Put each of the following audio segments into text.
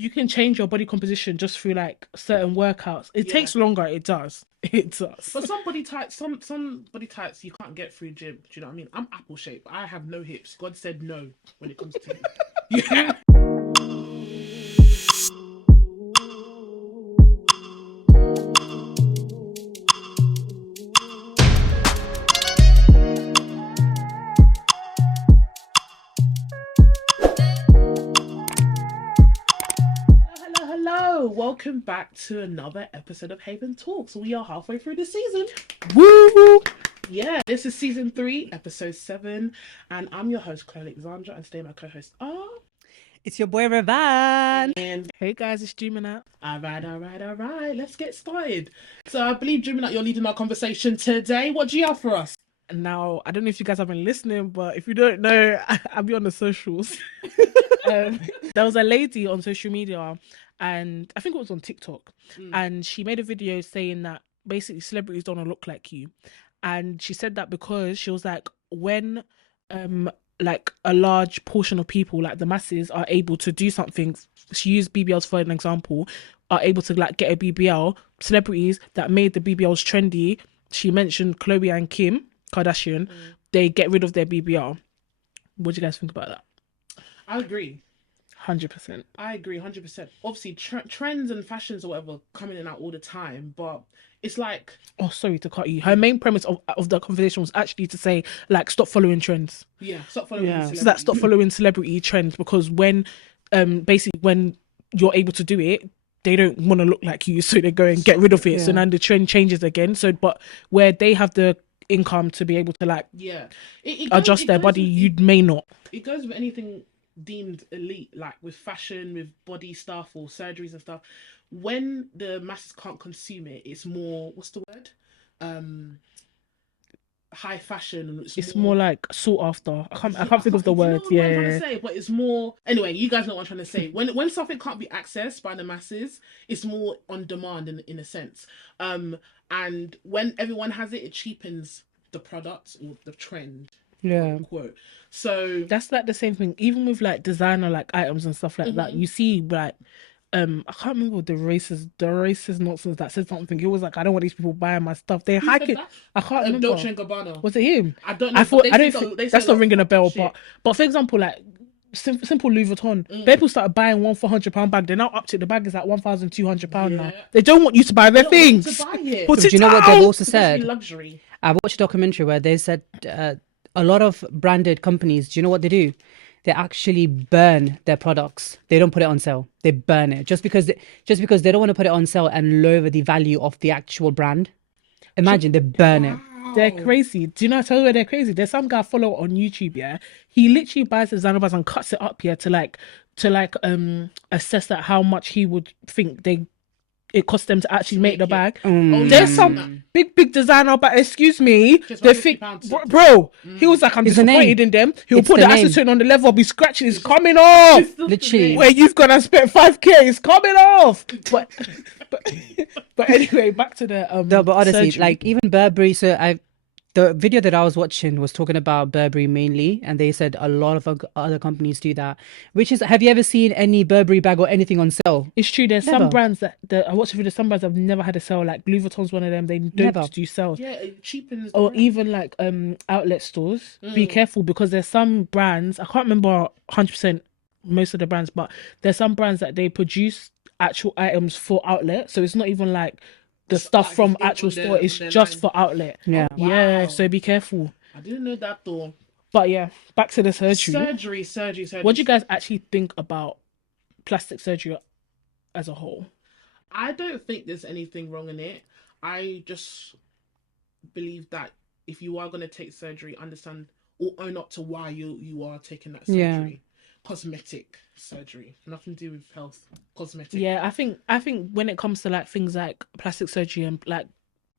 you can change your body composition just through like certain workouts. It takes longer. It does. It does. But some body types, some body types you can't get through gym. Do you know what I mean? I'm apple shaped. I have no hips. God said no when it comes to me. Yeah. Welcome back to another episode of Haven Talks. We are halfway through the season. Woo! Yeah, this is season 3, episode 7, and I'm your host, Claire Alexandra, and today my co-hosts are... It's your boy, Ravan. And hey guys, it's Dreaming Out. All right. Let's get started. So I believe, Dreaming Out, you're leading our conversation today. What do you have for us? Now, I don't know if you guys have been listening, but if you don't know, I'll be on the socials. There was a lady on social media, and I think it was on TikTok, and she made a video saying that basically celebrities don't look like you. And she said that because she was like, when like a large portion of people, like the masses, are able to do something, she used BBLs for an example, are able to like get a BBL, celebrities that made the BBLs trendy, she mentioned Chloe and Kim Kardashian, they get rid of their BBL. What do you guys think about that? I agree. 100%. I agree 100%. Obviously, trends and fashions or whatever coming in and out all the time, but it's like... Oh, sorry to cut you. Her main premise of the conversation was actually to say, like, stop following trends. Yeah, stop following celebrity. So that stop following celebrity trends, because when, basically, when you're able to do it, they don't want to look like you, so they go and get rid of it. Yeah. So now the trend changes again. So, but where they have the income to be able to, like, adjust their body, you may not. It goes with anything deemed elite, like with fashion, with body stuff or surgeries and stuff. When the masses can't consume it, it's more, what's the word, high fashion, and it's more like sought after. I can't think of the word. What I'm trying to say, but it's more, anyway, you guys know what I'm trying to say. When something can't be accessed by the masses, it's more on demand in a sense, and when everyone has it, it cheapens the product or the trend. Yeah. Quote. So that's like the same thing, even with like designer like items and stuff like that. You see, like, I can't remember the racist nonsense that said something. It was like, I don't want these people buying my stuff. They're hiking. I can't remember. Dolce & Gabbana. Was it him? I don't know. I don't think that's not ringing a bell. But for example, like simple Louis Vuitton, people started buying one £400 bag. They're now up to the bag is like £1,200 now. They don't want you to buy their things. Do you know what they've also said? Luxury. I watched a documentary where they said a lot of branded companies, do you know what they do? They actually burn their products. They don't put it on sale. They burn it just because they don't want to put it on sale and lower the value of the actual brand. Imagine they burn it. They're crazy. Do you know? I tell you where they're crazy. There's some guy I follow on YouTube. Yeah, he literally buys designer bags and cuts it up. Yeah, to assess that how much he would think it costs them to actually make the bag. There's some big designer, but excuse me, they think, bro, he was like, I'm disappointed in them. He'll put the acetone on the level, be scratching, it's coming off. Literally. Where you've gone and spent 5k, it's coming off. But anyway, back to the no, but honestly, surgery. like even Burberry. So the video that I was watching was talking about Burberry mainly, and they said a lot of other companies do that. Which is, have you ever seen any Burberry bag or anything on sale? It's true. There's some brands that I watched a video. Some brands have never had a sale. Like Louis Vuitton's one of them. They don't do sales. Yeah, it cheapens. Or even like outlet stores. Be careful, because there's some brands, I can't remember 100% most of the brands, but there's some brands that they produce actual items for outlet. So it's not even like the stuff from actual store, is just for outlet. Yeah. Oh, wow. Yeah, so be careful. I didn't know that though. But yeah, back to the surgery. Surgery. What do you guys actually think about plastic surgery as a whole? I don't think there's anything wrong in it. I just believe that if you are going to take surgery, understand or own up to why you are taking that surgery. Yeah. Cosmetic surgery, nothing to do with health. Cosmetic. Yeah, I think when it comes to like things like plastic surgery and like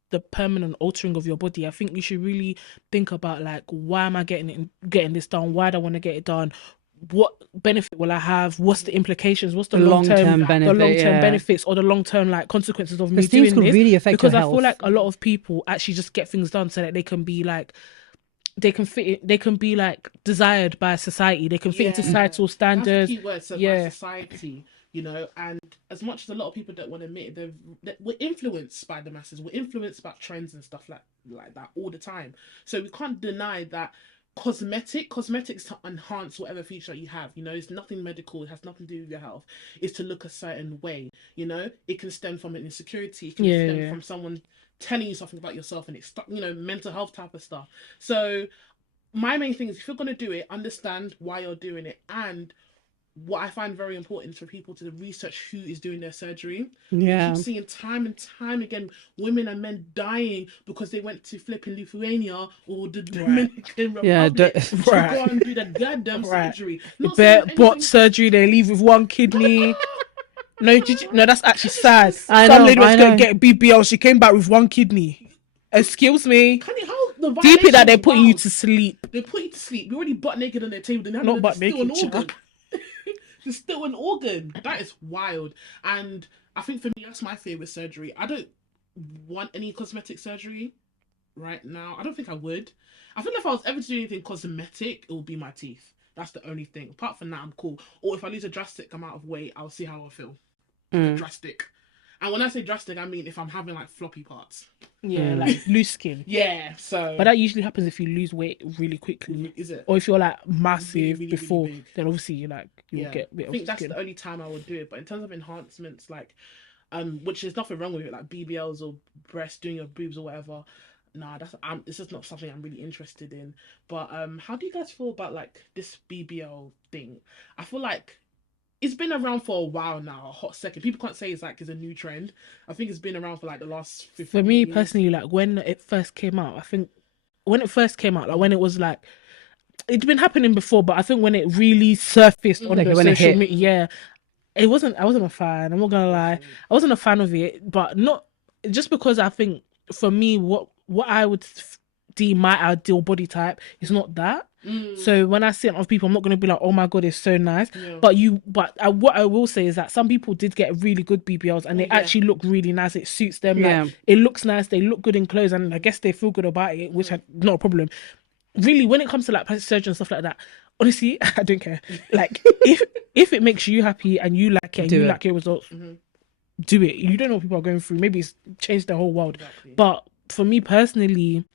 the permanent altering of your body, I think you should really think about like, why am I getting this done? Why do I want to get it done? What benefit will I have? What's the implications? What's the long-term benefits or the long-term like consequences of me doing this? Really affect because your I health. feel like a lot of people actually just get things done so that they can be like, they can fit it, they can be like desired by society, they can fit into societal standards. That's the key word, by society. you know. And as much as a lot of people don't want to admit it, we're influenced by the masses. We're influenced by trends and stuff like that all the time. So we can't deny that cosmetics to enhance whatever feature you have, you know, it's nothing medical, it has nothing to do with your health, it's to look a certain way, you know. It can stem from an insecurity, it can stem from someone telling you something about yourself, and it's, you know, mental health type of stuff. So my main thing is, if you're going to do it, understand why you're doing it. And what I find very important for people to research who is doing their surgery. Yeah. You keep seeing time and time again women and men dying because they went to flipping Lithuania or the Dominican Republic to go and do that goddamn surgery. Botched surgery, they leave with one kidney. No, that's actually sad. I Some know, lady was I going know. to get BBL, she came back with one kidney. Excuse me. Deep in that, they're putting you to sleep. They put you to sleep. You're already butt naked on their table. Then Not butt naked, There's still an organ. That is wild. And I think for me, that's my favorite surgery. I don't want any cosmetic surgery right now. I don't think I would. I think if I was ever to do anything cosmetic, it would be my teeth. That's the only thing. Apart from that, I'm cool. Or if I lose a drastic amount of weight, I'll see how I feel. Drastic. And when I say drastic, I mean if I'm having like floppy parts. Yeah, like loose skin. Yeah, so. But that usually happens if you lose weight really quickly. Is it? Or if you're like massive Really before, big. then obviously you'll get a bit I of think that's skin. the only time I would do it. But in terms of enhancements, like, which there's nothing wrong with it, like BBLs or breasts, doing your boobs or whatever. Nah, this is not something I'm really interested in. But how do you guys feel about like this BBL thing? I feel like it's been around for a while now, a hot second. People can't say it's a new trend. I think it's been around for like the last 15 For me years. personally, like when it first came out, I think when it first came out, like when it was like, it'd been happening before, but I think when it really surfaced on Like the when it social hit. media, I wasn't a fan. I'm not gonna lie, I wasn't a fan of it, but not just because I think for me, what I would deem my ideal body type is not that. So when I see it on people, I'm not going to be like, oh my god, it's so nice. But what I will say is that some people did get really good BBLs and they actually look really nice. It suits them. Like, it looks nice. They look good in clothes, and I guess they feel good about it, which is not a problem. Really, when it comes to like plastic surgery and stuff like that, honestly, I don't care. Like if it makes you happy and you like it and you like your results, do it. You don't know what people are going through. Maybe it's changed the whole world. But for me personally,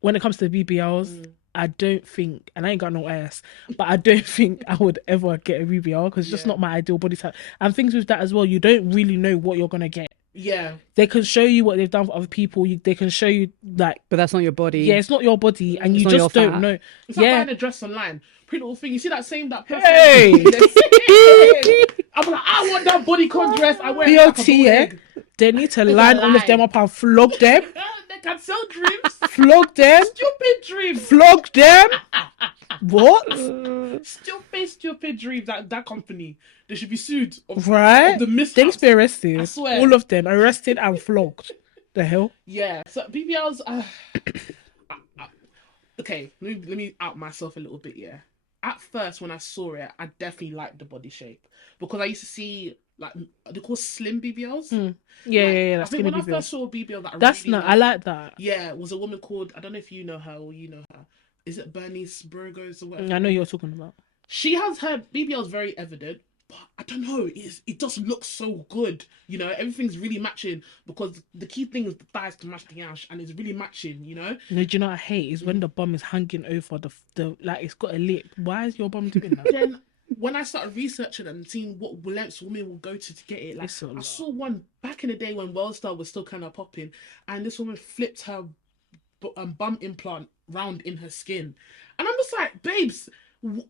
when it comes to BBLs, I don't think, and I ain't got no ass, but I don't think I would ever get a BBL because it's just not my ideal body type. And things with that as well, you don't really know what you're gonna get. Yeah, they can show you what they've done for other people. They can show you like, but that's not your body. Yeah, it's not your body, and It's you not just your don't fat. know. it's like buying a dress online. Pretty little thing. You see that person. Hey! I'm like, I want that bodycon dress. I wear it like a BOT, yeah. bootleg. They need to line all of them up and flog them. They can sell dreams. Flog them. Stupid dreams. Flog them. What? Stupid dreams. That company, they should be sued. Right? Of the mishaps. They need to be arrested. I swear. All of them arrested and flogged. The hell? Yeah. So BBLs. Okay. Let me out myself a little bit. Yeah. At first, when I saw it, I definitely liked the body shape because I used to see like they call slim BBLs. Yeah. I That's think when I BBL. first saw a BBL that I That's really not. I like that. Yeah, it was a woman called, I don't know if you know her or you know her. Is it Bernice Burgos or whatever? I know you're talking about. She has her BBL is very evident, but I don't know. It does look so good. You know, everything's really matching because the key thing is the thighs to match the ash, and it's really matching. You know. No, do you know what I hate is when the bum is hanging over the like it's got a lip. Why is your bum doing that? Then when I started researching and seeing what lengths women will go to get it, like I saw one back in the day when Worldstar was still kind of popping, and this woman flipped her bum implant round in her skin, and I'm just like, babes,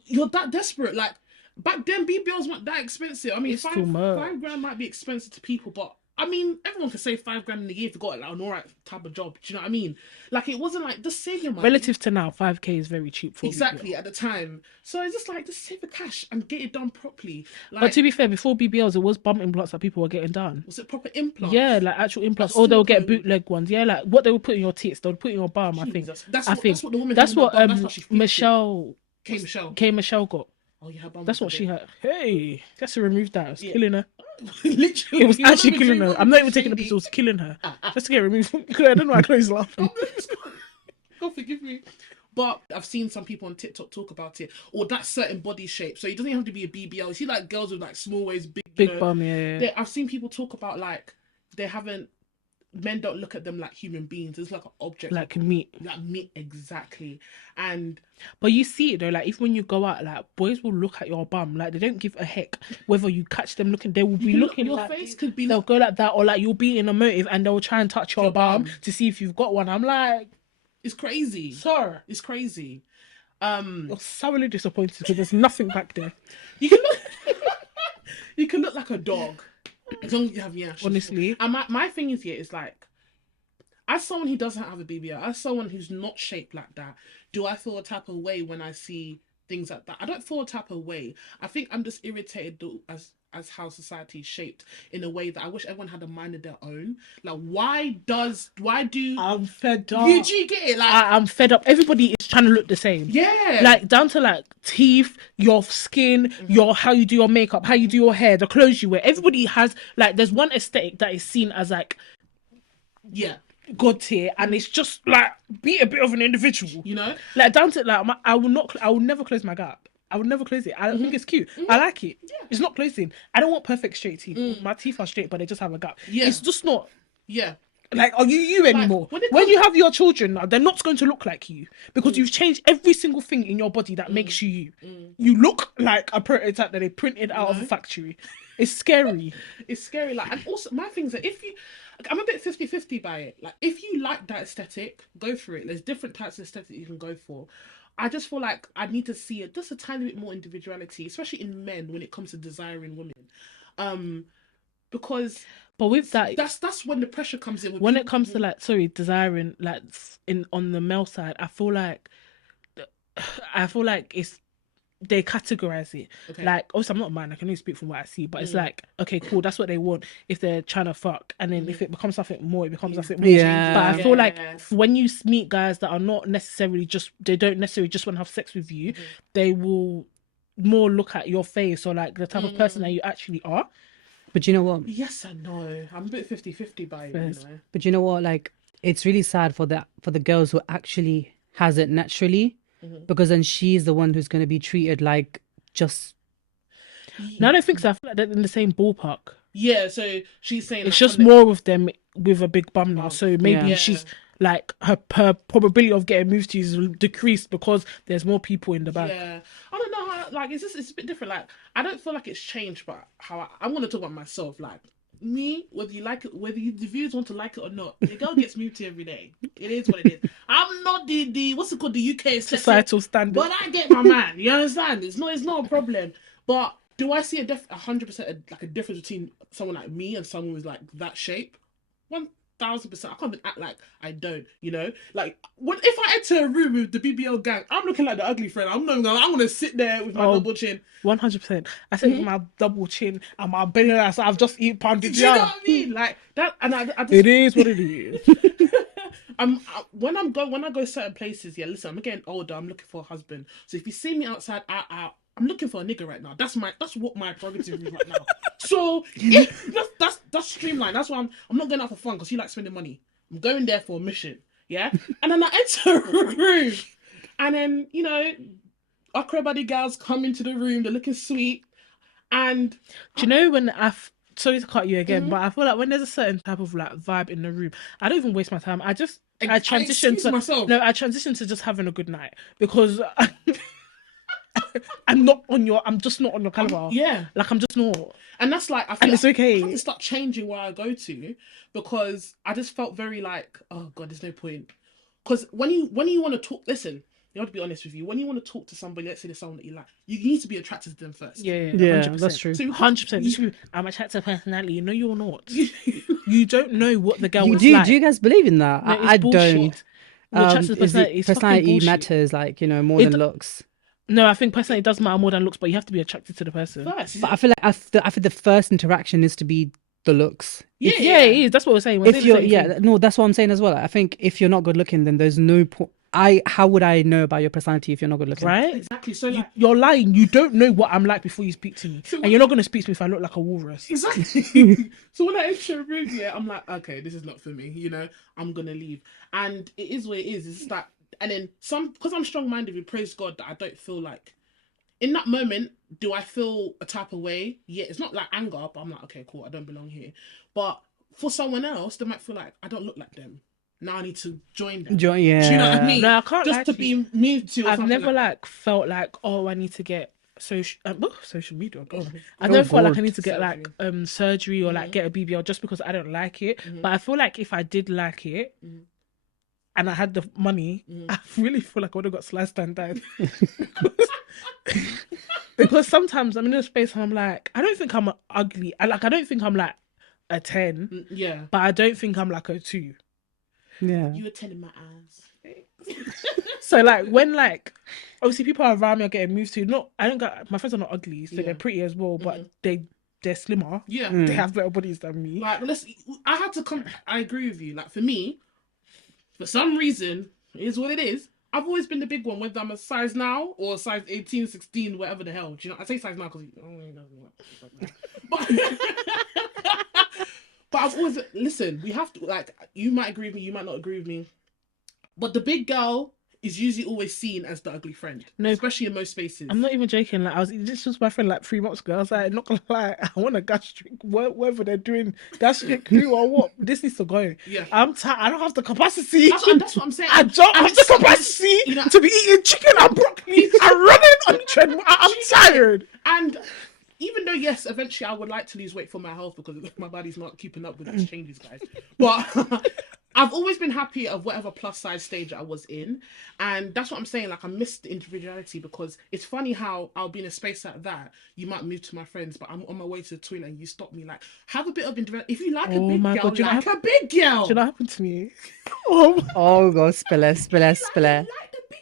you're that desperate. Like back then, BBLs weren't that expensive. I mean, It's too much. $5,000 might be expensive to people, but I mean, everyone can save $5,000 in a year if you got like an alright type of job. Do you know what I mean? Like it wasn't like just save your money. Relative to now, 5k is very cheap for Exactly BBL. at the time. So it's just like just save the cash and get it done properly. Like, But to be fair, before BBLs, it was bum implants that people were getting done. was it proper implants? Yeah, like actual implants, That's or they'll get silicone. bootleg ones. Yeah, like what they would put in your tits, they would put in your bum. I think. Jesus. That's I what, think that's what the woman. that's told me what about. That's how she flipped it. Michelle Michelle. got. Oh yeah, her bum That's was what a she bit- had. Hey, just to remove that, it's killing her. Literally, It was you know, actually the killing dream her. was I'm not even taking the shady. piss. It was killing her. Just to get removed. I don't know why Chloe's laughing. God forgive me. But I've seen some people on TikTok talk about it, or that certain body shape. So it doesn't have to be a BBL. You see, like girls with like small waist, Big bum, yeah. I've seen people talk about like men don't look at them like human beings. It's like an object, like meat. Like meat, exactly. And but you see it though, like if when you go out, like boys will look at your bum, like they don't give a heck whether you catch them looking. They will be looking. Your like, face could be. They'll go like that, or like you'll be in a motive and they'll try and touch your bum to see if you've got one. I'm like, it's crazy, sir. It's crazy. You're thoroughly disappointed because there's nothing back there. You can look. You can look like a dog. As long as you have yash. Honestly. And my thing is, yeah, it's like, as someone who doesn't have a BBL, as someone who's not shaped like that, do I feel a type of way when I see things like that? I don't feel a type of way. I think I'm just irritated as how society is shaped in a way that I wish everyone had a mind of their own. Like, why do... I'm fed up. You get it? Like, I'm fed up. Everybody is trying to look the same. Yeah. Like, down to, like, teeth, your skin, your how you do your makeup, how you do your hair, the clothes you wear. Everybody has, like, there's one aesthetic that is seen as, like... Yeah. God tier, and it's just, like, be a bit of an individual. You know? Like, down to, like, I will never close my gap. I would never close it. I think it's cute. I like it. Yeah. It's not closing. I don't want perfect straight teeth. My teeth are straight, but they just have a gap. Yeah. It's just not. Yeah. Like, are you anymore? Like, when you have your children, they're not going to look like you because you've changed every single thing in your body that makes you you. You look like a prototype that they printed out of a factory. It's scary. It's scary. Like, and also my things that if you, I'm a bit 50-50 by it. Like, if you like that aesthetic, go for it. There's different types of aesthetic you can go for. I just feel like I need to see it just a tiny bit more individuality, especially in men when it comes to desiring women. Because but with that, that's when the pressure comes in. When it comes to like desiring, like on the male side, I feel like it's they categorize it. Okay. Like, obviously I'm not a man, I can only speak from what I see, but it's like, okay, cool, that's what they want if they're trying to fuck, and then if it becomes something more, it becomes something more. Yeah. But I feel like when you meet guys that are not necessarily they don't necessarily just want to have sex with you, they will more look at your face or like the type of person that you actually are. But you know what? Yes and no. I'm a bit 50-50 by it, you know? But you know what? Like, it's really sad for the girls who actually has it naturally. Because then she's the one who's going to be treated like just... No, I don't think so. I feel like they're in the same ballpark. Yeah, so she's saying... It's just more of them with a big bum now. So maybe she's like, her probability of getting moved to is decreased because there's more people in the bag. Yeah. I don't know how... Like, it's a bit different. Like, I don't feel like it's changed, but how I'm going to talk about myself. Like, me, whether you like it, the viewers want to like it or not, the girl gets moved to every day. It is what it is. I'm not the what's it called, the UK societal standard, but I get my man. You understand? It's not a problem. But do I see 100% like a difference between someone like me and someone with like that shape? 1000%. I can't even act like I don't. You know, like if I enter a room with the BBL gang, I'm looking like the ugly friend. I'm gonna sit there with my double chin. 100%. I said with my double chin and my belly ass. I've just eaten pounded. Do you know what I mean? Like that, and I just, it is what it is. When I go certain places, yeah. Listen, I'm getting older. I'm looking for a husband. So if you see me outside, I'm looking for a nigga right now. That's what my prerogative is right now. So that's streamlined. That's why I'm not going out for fun because you like spending money. I'm going there for a mission. Yeah. And then I enter a room, and then awkward body girls come into the room. They're looking sweet, and do you know when sorry to cut you again, but I feel like when there's a certain type of like vibe in the room, I don't even waste my time. I transition to myself. No, I transition to just having a good night because I'm just not on your caliber. Yeah, like I'm just not, and that's like I feel and it's okay. I have to start changing where I go to because I just felt very like, oh god, there's no point. Because when you want to talk, listen. You have to be honest with you. When you want to talk to somebody, let's say there's someone that you like, you need to be attracted to them first. Yeah, 100%. That's true. So 100%. I'm attracted to personality. You know you're not. You don't know what the girl was like. Do you guys believe in that? No, I don't. Personality matters, like, more than looks. No, I think personality does matter more than looks, but you have to be attracted to the person first. But I feel like I feel the first interaction is to be the looks. Yeah, it is. That's what we're saying. That's what I'm saying as well. I think if you're not good looking, then there's no point. How would I know about your personality if you're not good looking? Right? Exactly. So you're lying. You don't know what I'm like before you speak to me, and you're not going to speak to me if I look like a walrus. Exactly. So when I enter a room, I'm like, okay, this is not for me. I'm gonna leave, and it is what it is. It's that And then because I'm strong-minded, we praise God that I don't feel like, in that moment, do I feel a type of way? Yeah, it's not like anger, but I'm like, okay, cool, I don't belong here. But for someone else, they might feel like, I don't look like them. Now I need to join them. Yeah. Do you know what I mean? No, I can't Just lie to to you. be moved to. Or I've something never like felt like, oh, I need to get social media. God. I Oh, never felt like I God. need to get like surgery or like get a BBL just because I don't like it. But I feel like if I did like it and I had the money, I really feel like I would have got sliced and died. Because sometimes I'm in a space and I'm like, I don't think I'm ugly. I don't think I'm like a 10. Yeah. But I don't think I'm like a 2. Yeah. You were telling my eyes. So like when like obviously people around me are getting moved to, my friends are not ugly, so they're pretty as well, but they're slimmer. Yeah. They have better bodies than me. Like, I had to come. I agree with you. Like, for me, for some reason, it is what it is. I've always been the big one, whether I'm a size now or a size 18, 16, whatever the hell. Do you know? I say size now because but I've always listen. We have to, like, you might agree with me, you might not agree with me, but the big girl is usually always seen as the ugly friend. No, especially in most spaces. I'm not even joking. Like this was my friend like 3 months ago. I was like, not gonna lie, I want a gastric. Whether they're doing gastric crew or what, this needs to go. Yeah, I'm tired. I don't have the capacity. That's what I'm saying. I don't have the capacity to be eating chicken and broccoli and running on the treadmill. I'm tired. And even though, yes, eventually I would like to lose weight for my health because my body's not keeping up with these changes, guys. But I've always been happy of whatever plus size stage I was in. And that's what I'm saying. Like, I miss the individuality because it's funny how I'll be in a space like that. You might move to my friends, but I'm on my way to the toilet and you stop me. Like, have a bit of individuality. If you like a big girl, God, like a big girl. Do you know what happened to me? Oh, God, spill it. Like the big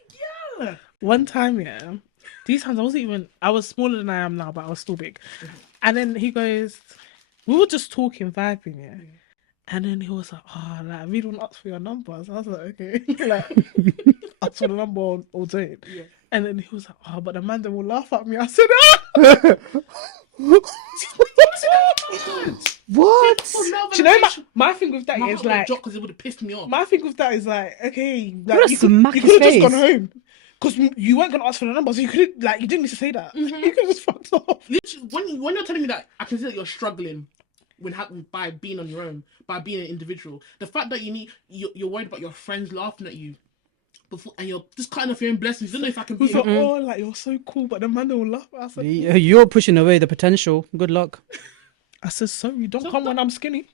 girl. One time, these times I was smaller than I am now, but I was still big. And then he goes, we were just talking, vibing, and then he was like, oh, like, I really want to ask for your number. So I was like, okay. Like, ask for the number or don't. Yeah. And then he was like, oh, but the man then will laugh at me. I said, ah! What? Do you know my thing with that is like, because it would have pissed me off. My thing with that is like, okay, like, you could have just gone home. Because you weren't going to ask for the number, so you couldn't, like, you didn't need to say that. You could have just fucked off. Literally, when you're telling me that, I consider you're struggling by being on your own, by being an individual. The fact that you're worried about your friends laughing at you, and you're just cutting off your own blessings. I don't know if I can be. Like, oh, like, you're so cool, but the man will laugh. I said, you're pushing away the potential. Good luck. I said, sorry, don't come when I'm skinny.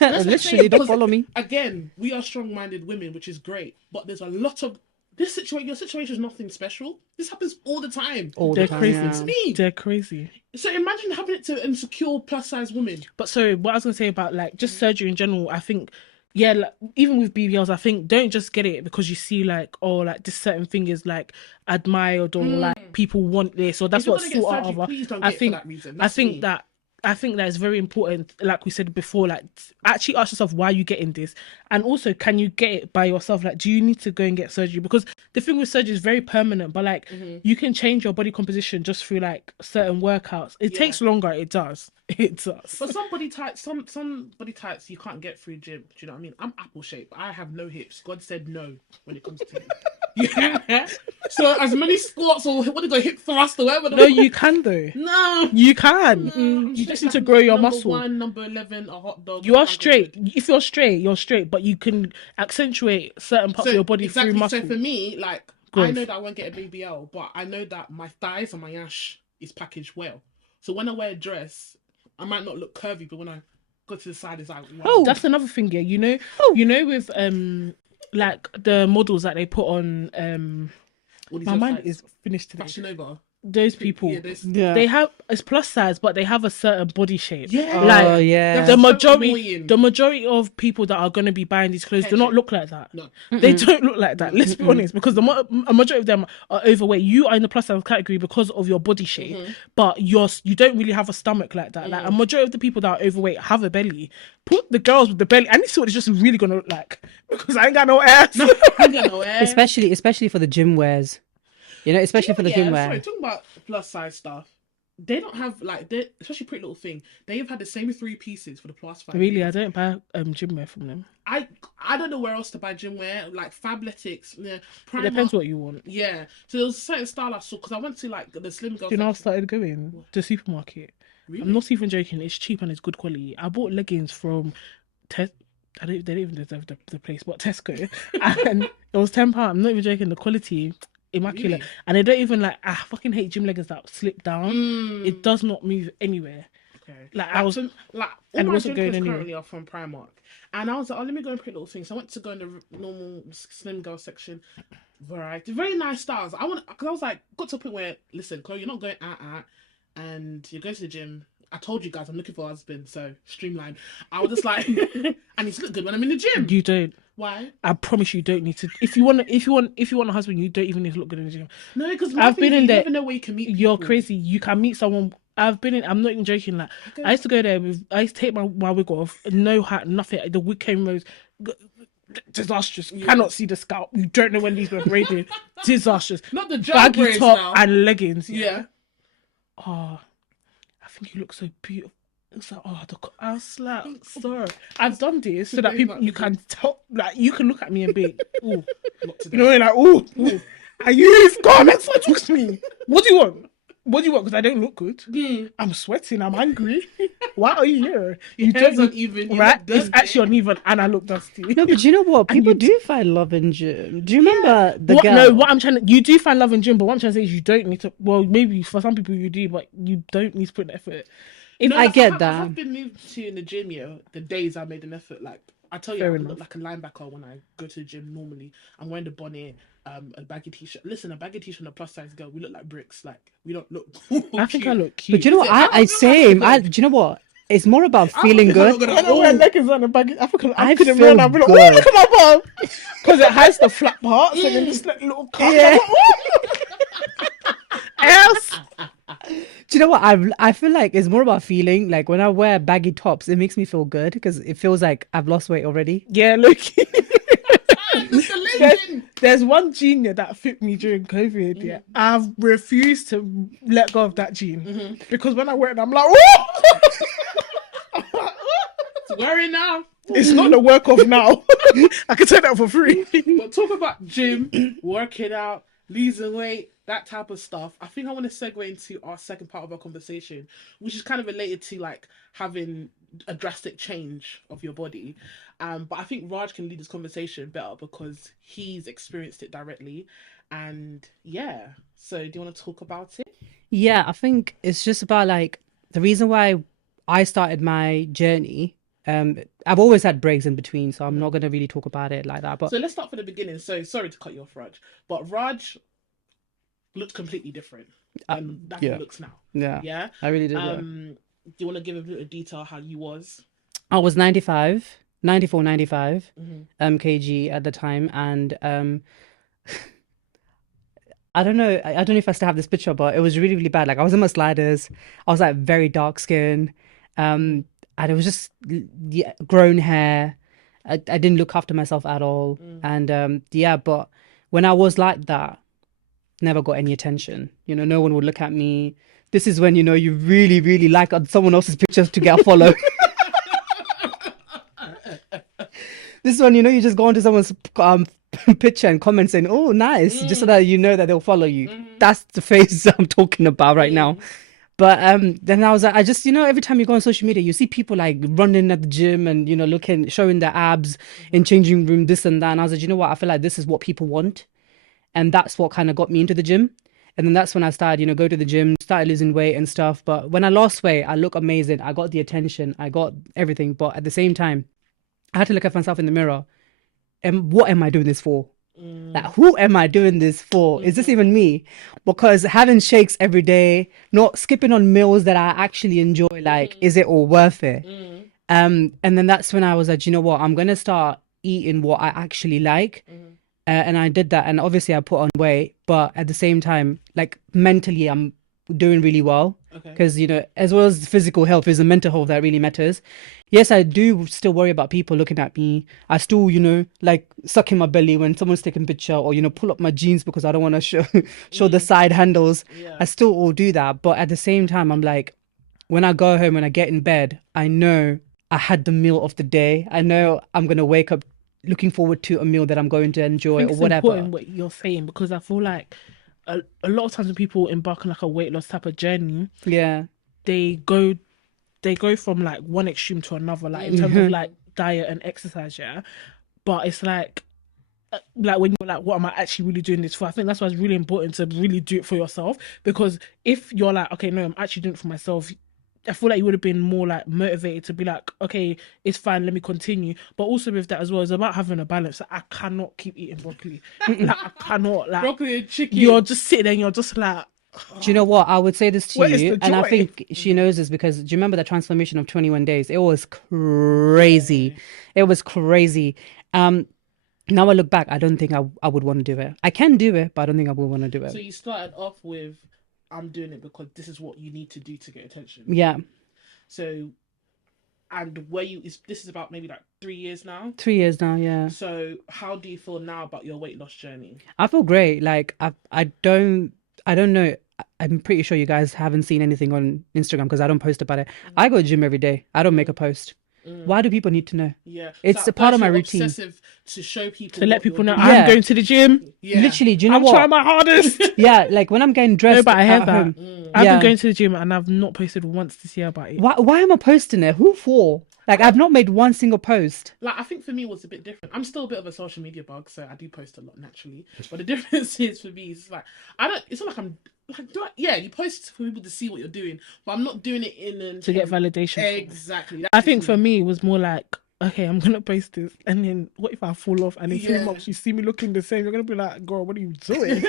Literally, don't follow me. Again, we are strong-minded women, which is great, but there's a lot of this situation. Your situation is nothing special. This happens all the time. They're crazy. It's me. They're crazy. So imagine having it to insecure plus-size women. But sorry, what I was gonna say about like just surgery in general, I think, yeah, like, even with BBLs, I think don't just get it because you see like, oh, like this certain thing is like admired or like people want this or that's what sought out of her. I think that is very important, like we said before, like actually ask yourself why you're getting this. And also, can you get it by yourself? Like, do you need to go and get surgery? Because the thing with surgery is very permanent, but like you can change your body composition just through like certain workouts. It takes longer, it does. It does. But some body types you can't get through gym. Do you know what I mean? I'm apple shaped. I have no hips. God said no when it comes to me. Yeah. So as many squats or what do you go, hip thrust or whatever. No, you can though. No, you can. No. You just need to grow your muscle. Number 1, number 11, a hot dog. You are straight. If you're straight, you're straight. But you can accentuate certain parts of your body through muscle. So for me, like growth. I know that I won't get a BBL, but I know that my thighs and my ash is packaged well. So when I wear a dress, I might not look curvy, but when I go to the side, it's like, wow. Oh, that's another thing, yeah. You know, with like the models that they put on my mind is finished today. Fashion Nova. Those people, they have it's plus size, but they have a certain body shape. Yeah, like the majority of people that are going to be buying these clothes do not look like that. No, they don't look like that. Let's be honest, because a majority of them are overweight. You are in the plus size category because of your body shape, but you don't really have a stomach like that. Like a majority of the people that are overweight have a belly. Put the girls with the belly. I need to see what it's just really going to look like because I ain't got no ass. No, I ain't got no ass. Especially for the gym wears. You know, especially for the gym wear. Sorry, talking about plus size stuff. they don't have like they, especially Pretty Little Thing. They have had the same 3 pieces for the past 5 Really, I years. don't buy gym wear from them. I don't know where else to buy gym wear, like Fabletics, yeah, It Primark. depends what you want. Yeah, so there was a certain style I saw because I went to like the Slim Girl. Do you know I section. started going to the supermarket? Really? I'm not even joking. It's cheap and it's good quality. I bought leggings from They don't even deserve the place, but Tesco, and it was £10. I'm not even joking. The quality, immaculate, Really? and they don't even like. I fucking hate gym leggings that slip down. Mm. It does not move anywhere. Okay. Like I was, all and it my wasn't gym going clothes anywhere. currently are from Primark, and I was like, oh, let me go and Pretty Little Thing. So I went to go in the normal Slim Girl section, variety, very nice styles. Because I was like, got to a point where, listen, Chloe, you're not going and you're going to the gym. I told you guys I'm looking for a husband, so streamline. I was just like, I need to look good when I'm in the gym. You don't. Why? I promise you don't need to. If you want a husband, you don't even need to look good in the gym. No, because I've been in you there. never know where you can meet people. You're crazy. You can meet someone. I've been in. I'm not even joking. Like I used to go there with. I used to take my wig off. No hat. Nothing. The wig came rose. Disastrous. You cannot see the scalp. You don't know when these were braided. Disastrous. Not the gel Baggy braids top now. and leggings. Yeah. Oh, I think you look so beautiful. It's like, I was like, sorry. I've done this so that people, you can tell, like, you can look at me and be, ooh. You know, like, ooh. Are you, God, next time talk to me. What do you want? What do you want? Because I don't look good. I'm sweating. I'm angry. Why are you here? You Hair's don't uneven. right? It's actually uneven, and I look dusty. No, but you know what? People do find love in gym. Do you remember the girl? No, what I'm trying to... You do find love in gym, but what I'm trying to say is you don't need to... Well, maybe for some people you do, but you don't need to put the effort. I get that. I have been moved to in the gym, the days I made an effort. Like, I tell you, I look like a linebacker when I go to the gym normally. I'm wearing the bonnet, a baggy t-shirt. Listen, a baggy t-shirt and a plus size girl, we look like bricks. Like, we don't look I think I look cute. But do you know what? I same. Do you know what? It's more about feeling good. I don't wear leggings on a baggy. I couldn't feel wear that. good. Oh, look at my bum. Because it has the flat parts and then this like, little cut. Yeah. Yes. Do you know what? I feel like it's more about feeling. Like when I wear baggy tops, it makes me feel good because it feels like I've lost weight already. Yeah, look. There's one jean that fit me during COVID. Yeah, I've refused to let go of that jean because when I wear it, I'm like, It's wearing now. It's not the work of now. I can take that for free. But talk about gym, working out, losing weight, that type of stuff. I think I want to segue into our second part of our conversation, which is kind of related to like having a drastic change of your body. But I think Raj can lead this conversation better because he's experienced it directly. And yeah, so do you want to talk about it? Yeah, I think it's just about like the reason why I started my journey. I've always had breaks in between, so I'm not going to really talk about it like that. But so let's start from the beginning. So sorry to cut you off, Raj, but Raj looked completely different than he looks now. Yeah, I really did. Do you want to give a bit of detail how you was? I was 95 kg at the time, and I don't know if I still have this picture, but it was really, really bad. Like I was in my sliders, I was like very dark skin, and it was just grown hair. I didn't look after myself at all, and but when I was like that, never got any attention. You know, no one would look at me. This is when, you know, you really, really like someone else's pictures to get a follow. This one, you know, you just go onto someone's picture and comment saying, oh, nice, just so that you know that they'll follow you. That's the phase I'm talking about right now. But then I was like, I just, you know, every time you go on social media, you see people like running at the gym and, you know, showing their abs in changing room, this and that. And I was like, you know what? I feel like this is what people want. And that's what kind of got me into the gym. And then that's when I started, you know, go to the gym, started losing weight and stuff. But when I lost weight, I look amazing. I got the attention. I got everything. But at the same time, I had to look at myself in the mirror. And what am I doing this for? Like, who am I doing this for? Is this even me? Because having shakes every day, not skipping on meals that I actually enjoy, like, is it all worth it? And then that's when I was like, you know what? I'm going to start eating what I actually like. And I did that. And obviously I put on weight, but at the same time, like mentally, I'm doing really well. Okay. Because, you know, as well as physical health, is the mental health that really matters. Yes, I do still worry about people looking at me. I still, you know, like suck in my belly when someone's taking a picture, or, you know, pull up my jeans because I don't want to show the side handles. Yeah. I still all do that. But at the same time, I'm like, when I go home and I get in bed, I know I had the meal of the day. I know I'm going to wake up looking forward to a meal that I'm going to enjoy I think or it's whatever. important what you're saying, because I feel like a lot of times when people embark on like a weight loss type of journey, Yeah. they go from like one extreme to another, like in terms of like diet and exercise, yeah. But it's like when you're like, what am I actually really doing this for? I think that's why it's really important to really do it for yourself, because if you're like, okay, no, I'm actually doing it for myself, I feel like you would have been more like motivated to be like, okay, it's fine, let me continue. But also with that as well, it's about having a balance. Like, I cannot keep eating broccoli. Like, I cannot. Like, Broccoli and chicken. you're just sitting there and you're just like, Do you know what? I would say this to Where is you, the and I joy? think she knows this, because do you remember the transformation of 21 days? It was crazy. It was crazy. Now I look back, I don't think I would want to do it. I can do it, but I don't think I would want to do it. So you started off with, I'm doing it because this is what you need to do to get attention. Yeah. So, and this is about maybe like 3 years now. 3 years now, yeah. So how do you feel now about your weight loss journey? I feel great. Like I don't know. I'm pretty sure you guys haven't seen anything on Instagram because I don't post about it. I go to gym every day. I don't make a post. Why do people need to know? Yeah, It's a part of my routine. Obsessive to show people, to let what people you're know doing. Yeah. I'm going to the gym. Yeah. Literally, do you know I'm what? trying my hardest. Yeah, like when I'm getting No, dressed but I have at that. home. I've Yeah. been going to the gym and I've not posted once this year about it. Why am I posting it? Who for? Like, I've not made one single post. Like, I think for me it was a bit different. I'm still a bit of a social media bug, so I do post a lot naturally. But the difference is for me, it's like it's not like I'm like, you post for people to see what you're doing, but I'm not doing it To get validation. Exactly. I think for me it was more like, okay, I'm gonna post this, and then what if I fall off and in 3 months you see me looking the same? You're gonna be like, girl, what are you doing?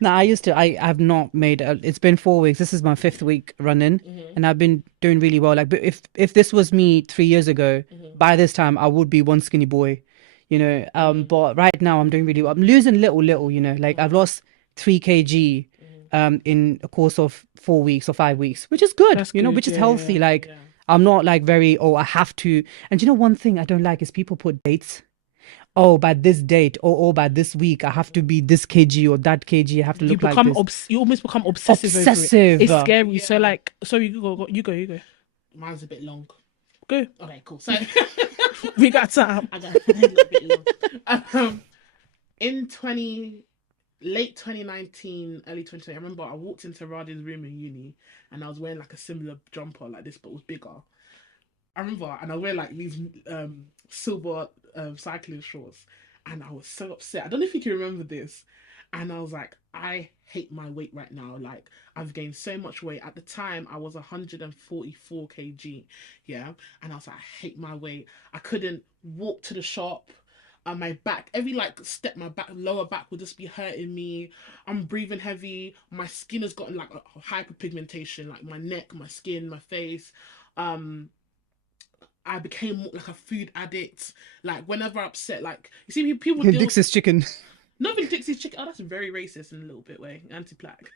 No, I've not made it's been 4 weeks. This is my 5th week running, and I've been doing really well. Like, but if this was me 3 years ago, by this time I would be one skinny boy, you know. But right now I'm doing really well. I'm losing little, you know. Like, I've lost 3 kg in a course of 4 weeks or 5 weeks, which is good, That's you know, good, which is yeah, healthy. yeah, like, I'm not like very, I have to. And you know, one thing I don't like is people put dates. Oh, by this date, or by this week, I have to be this kg or that kg. I have to You look like become this. you almost become obsessive. Over Obsessive. it. It's scary. So like, so you go. Mine's a bit long. Go. Okay, cool. So We got time. I got a bit long. In late 2019, early 2020, I remember I walked into Radi's room in uni and I was wearing like a similar jumper like this, but it was bigger. I remember, and I was wearing like these silver cycling shorts, and I was so upset. I don't know if you can remember this. And I was like, I hate my weight right now. Like, I've gained so much weight. At the time, I was 144 kg. Yeah. And I was like, I hate my weight. I couldn't walk to the shop. My back, every like step, my lower back would just be hurting me. I'm breathing heavy. My skin has gotten like a hyperpigmentation, like my neck, my skin, my face. I became more like a food addict. Like, whenever I'm upset, like, you see people deal Dix's chicken. not even Dixie's chicken. Oh, that's very racist in a little bit way. Anti-black.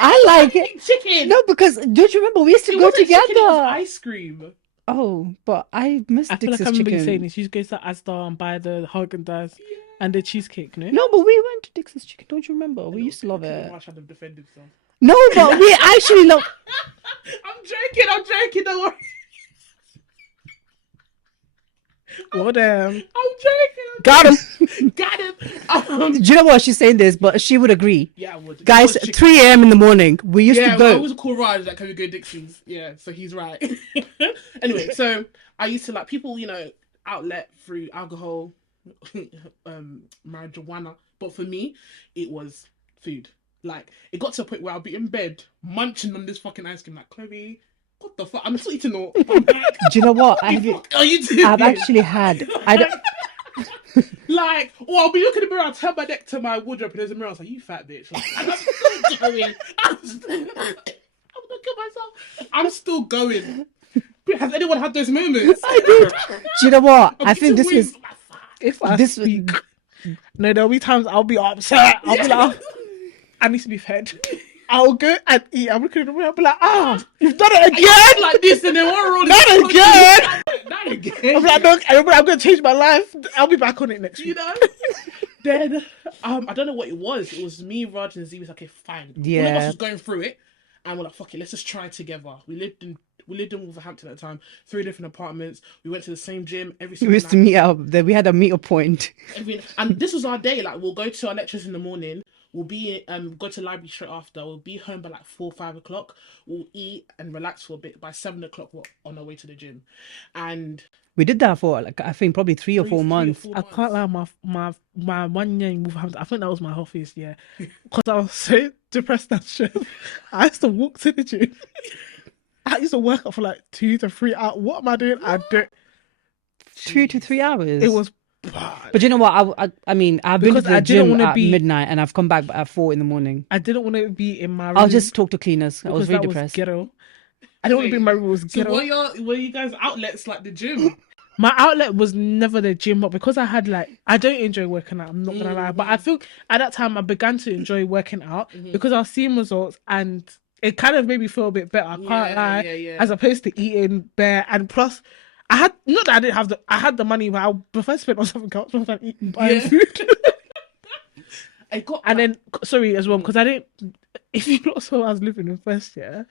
I like it. Chicken. No, because don't you remember we used to It go wasn't together? chicken, it was ice cream. Oh, but I missed I feel like Dix's I remember you saying chicken. this. You go to Asda and buy the Haagen-Dazs and the cheesecake, no? No, but we went to Dix's chicken. Don't you remember? We used to love I it. watch how they've defended themselves. No, but we actually love. I'm joking. Don't worry. What I'm joking. Got him. Got him. Do you know what she's saying this? But she would agree. Yeah, I would. Guys, It was chicken. 3 a.m. in the morning, we used Yeah, to go. I was a cool ride. Like, can we go Dixie's? Yeah, so he's right. Anyway, so I used to like people, you know, outlet through alcohol, marijuana. But for me, it was food. Like, it got to a point where I'll be in bed munching on this fucking ice cream. Like, Chloe, what the fuck? I'm still eating all. I'm like, Do you know what? what the fuck are you doing? I've actually had. Like, I'll be looking in the mirror, I'll turn my neck to my wardrobe, and there's a mirror. I was like, you fat bitch. Like, and I'm still going. I'm looking at myself. I'm still going. Has anyone had those moments? I did. Do you know what? I think this is. If I This speak, no, there'll be times I'll be upset. I'll be like, I need to be fed. I'll go and eat. I'm looking at the mirror, I'll be like, you've done it again. Like this, and then one roll. Not again. Not again. I'm like, no, I'm going to change my life. I'll be back on it next week. You know. Then I don't know what it was. It was me, Raj, and Z was like, okay, fine. Yeah. One of us was going through it, and we're like, fuck it, let's just try it together. We lived in Wolverhampton at the time, 3 different apartments. We went to the same gym every We single used night. to meet up. There we had a meet-up point. And this was our day. Like, we'll go to our lectures in the morning. We'll be go to the library straight after. We'll be home by like 4, 5 o'clock. We'll eat and relax for a bit. By 7 o'clock, we're on our way to the gym. And We did that for like I think probably 3 or 4 months. I can't lie, my 1 year in Wolverhampton, I think that was my healthiest year. Because I was so depressed and stressed. I used to walk to the gym. I used to work out for like 2 to 3 hours. What am I doing? I don't. 2 to 3 hours. It was bad. But you know what? I mean, I've been to Because I the didn't gym wanna at be- midnight and I've come back at 4 in the morning. I didn't want to be in my room. I'll just talk to cleaners. I was because very that depressed. ghetto. I didn't want to be in my room. It was so ghetto. were you guys outlets like the gym? My outlet was never the gym, but because I had I don't enjoy working out, I'm not gonna lie. But I think at that time I began to enjoy working out because I was seeing results and it kind of made me feel a bit better. I can't lie. Yeah. As opposed to eating bare, and plus I had, not that I didn't have I had the money, but I prefer to spend on something else rather than eating buying food. I got And then sorry as well, because I didn't, if you not saw I was living in first year,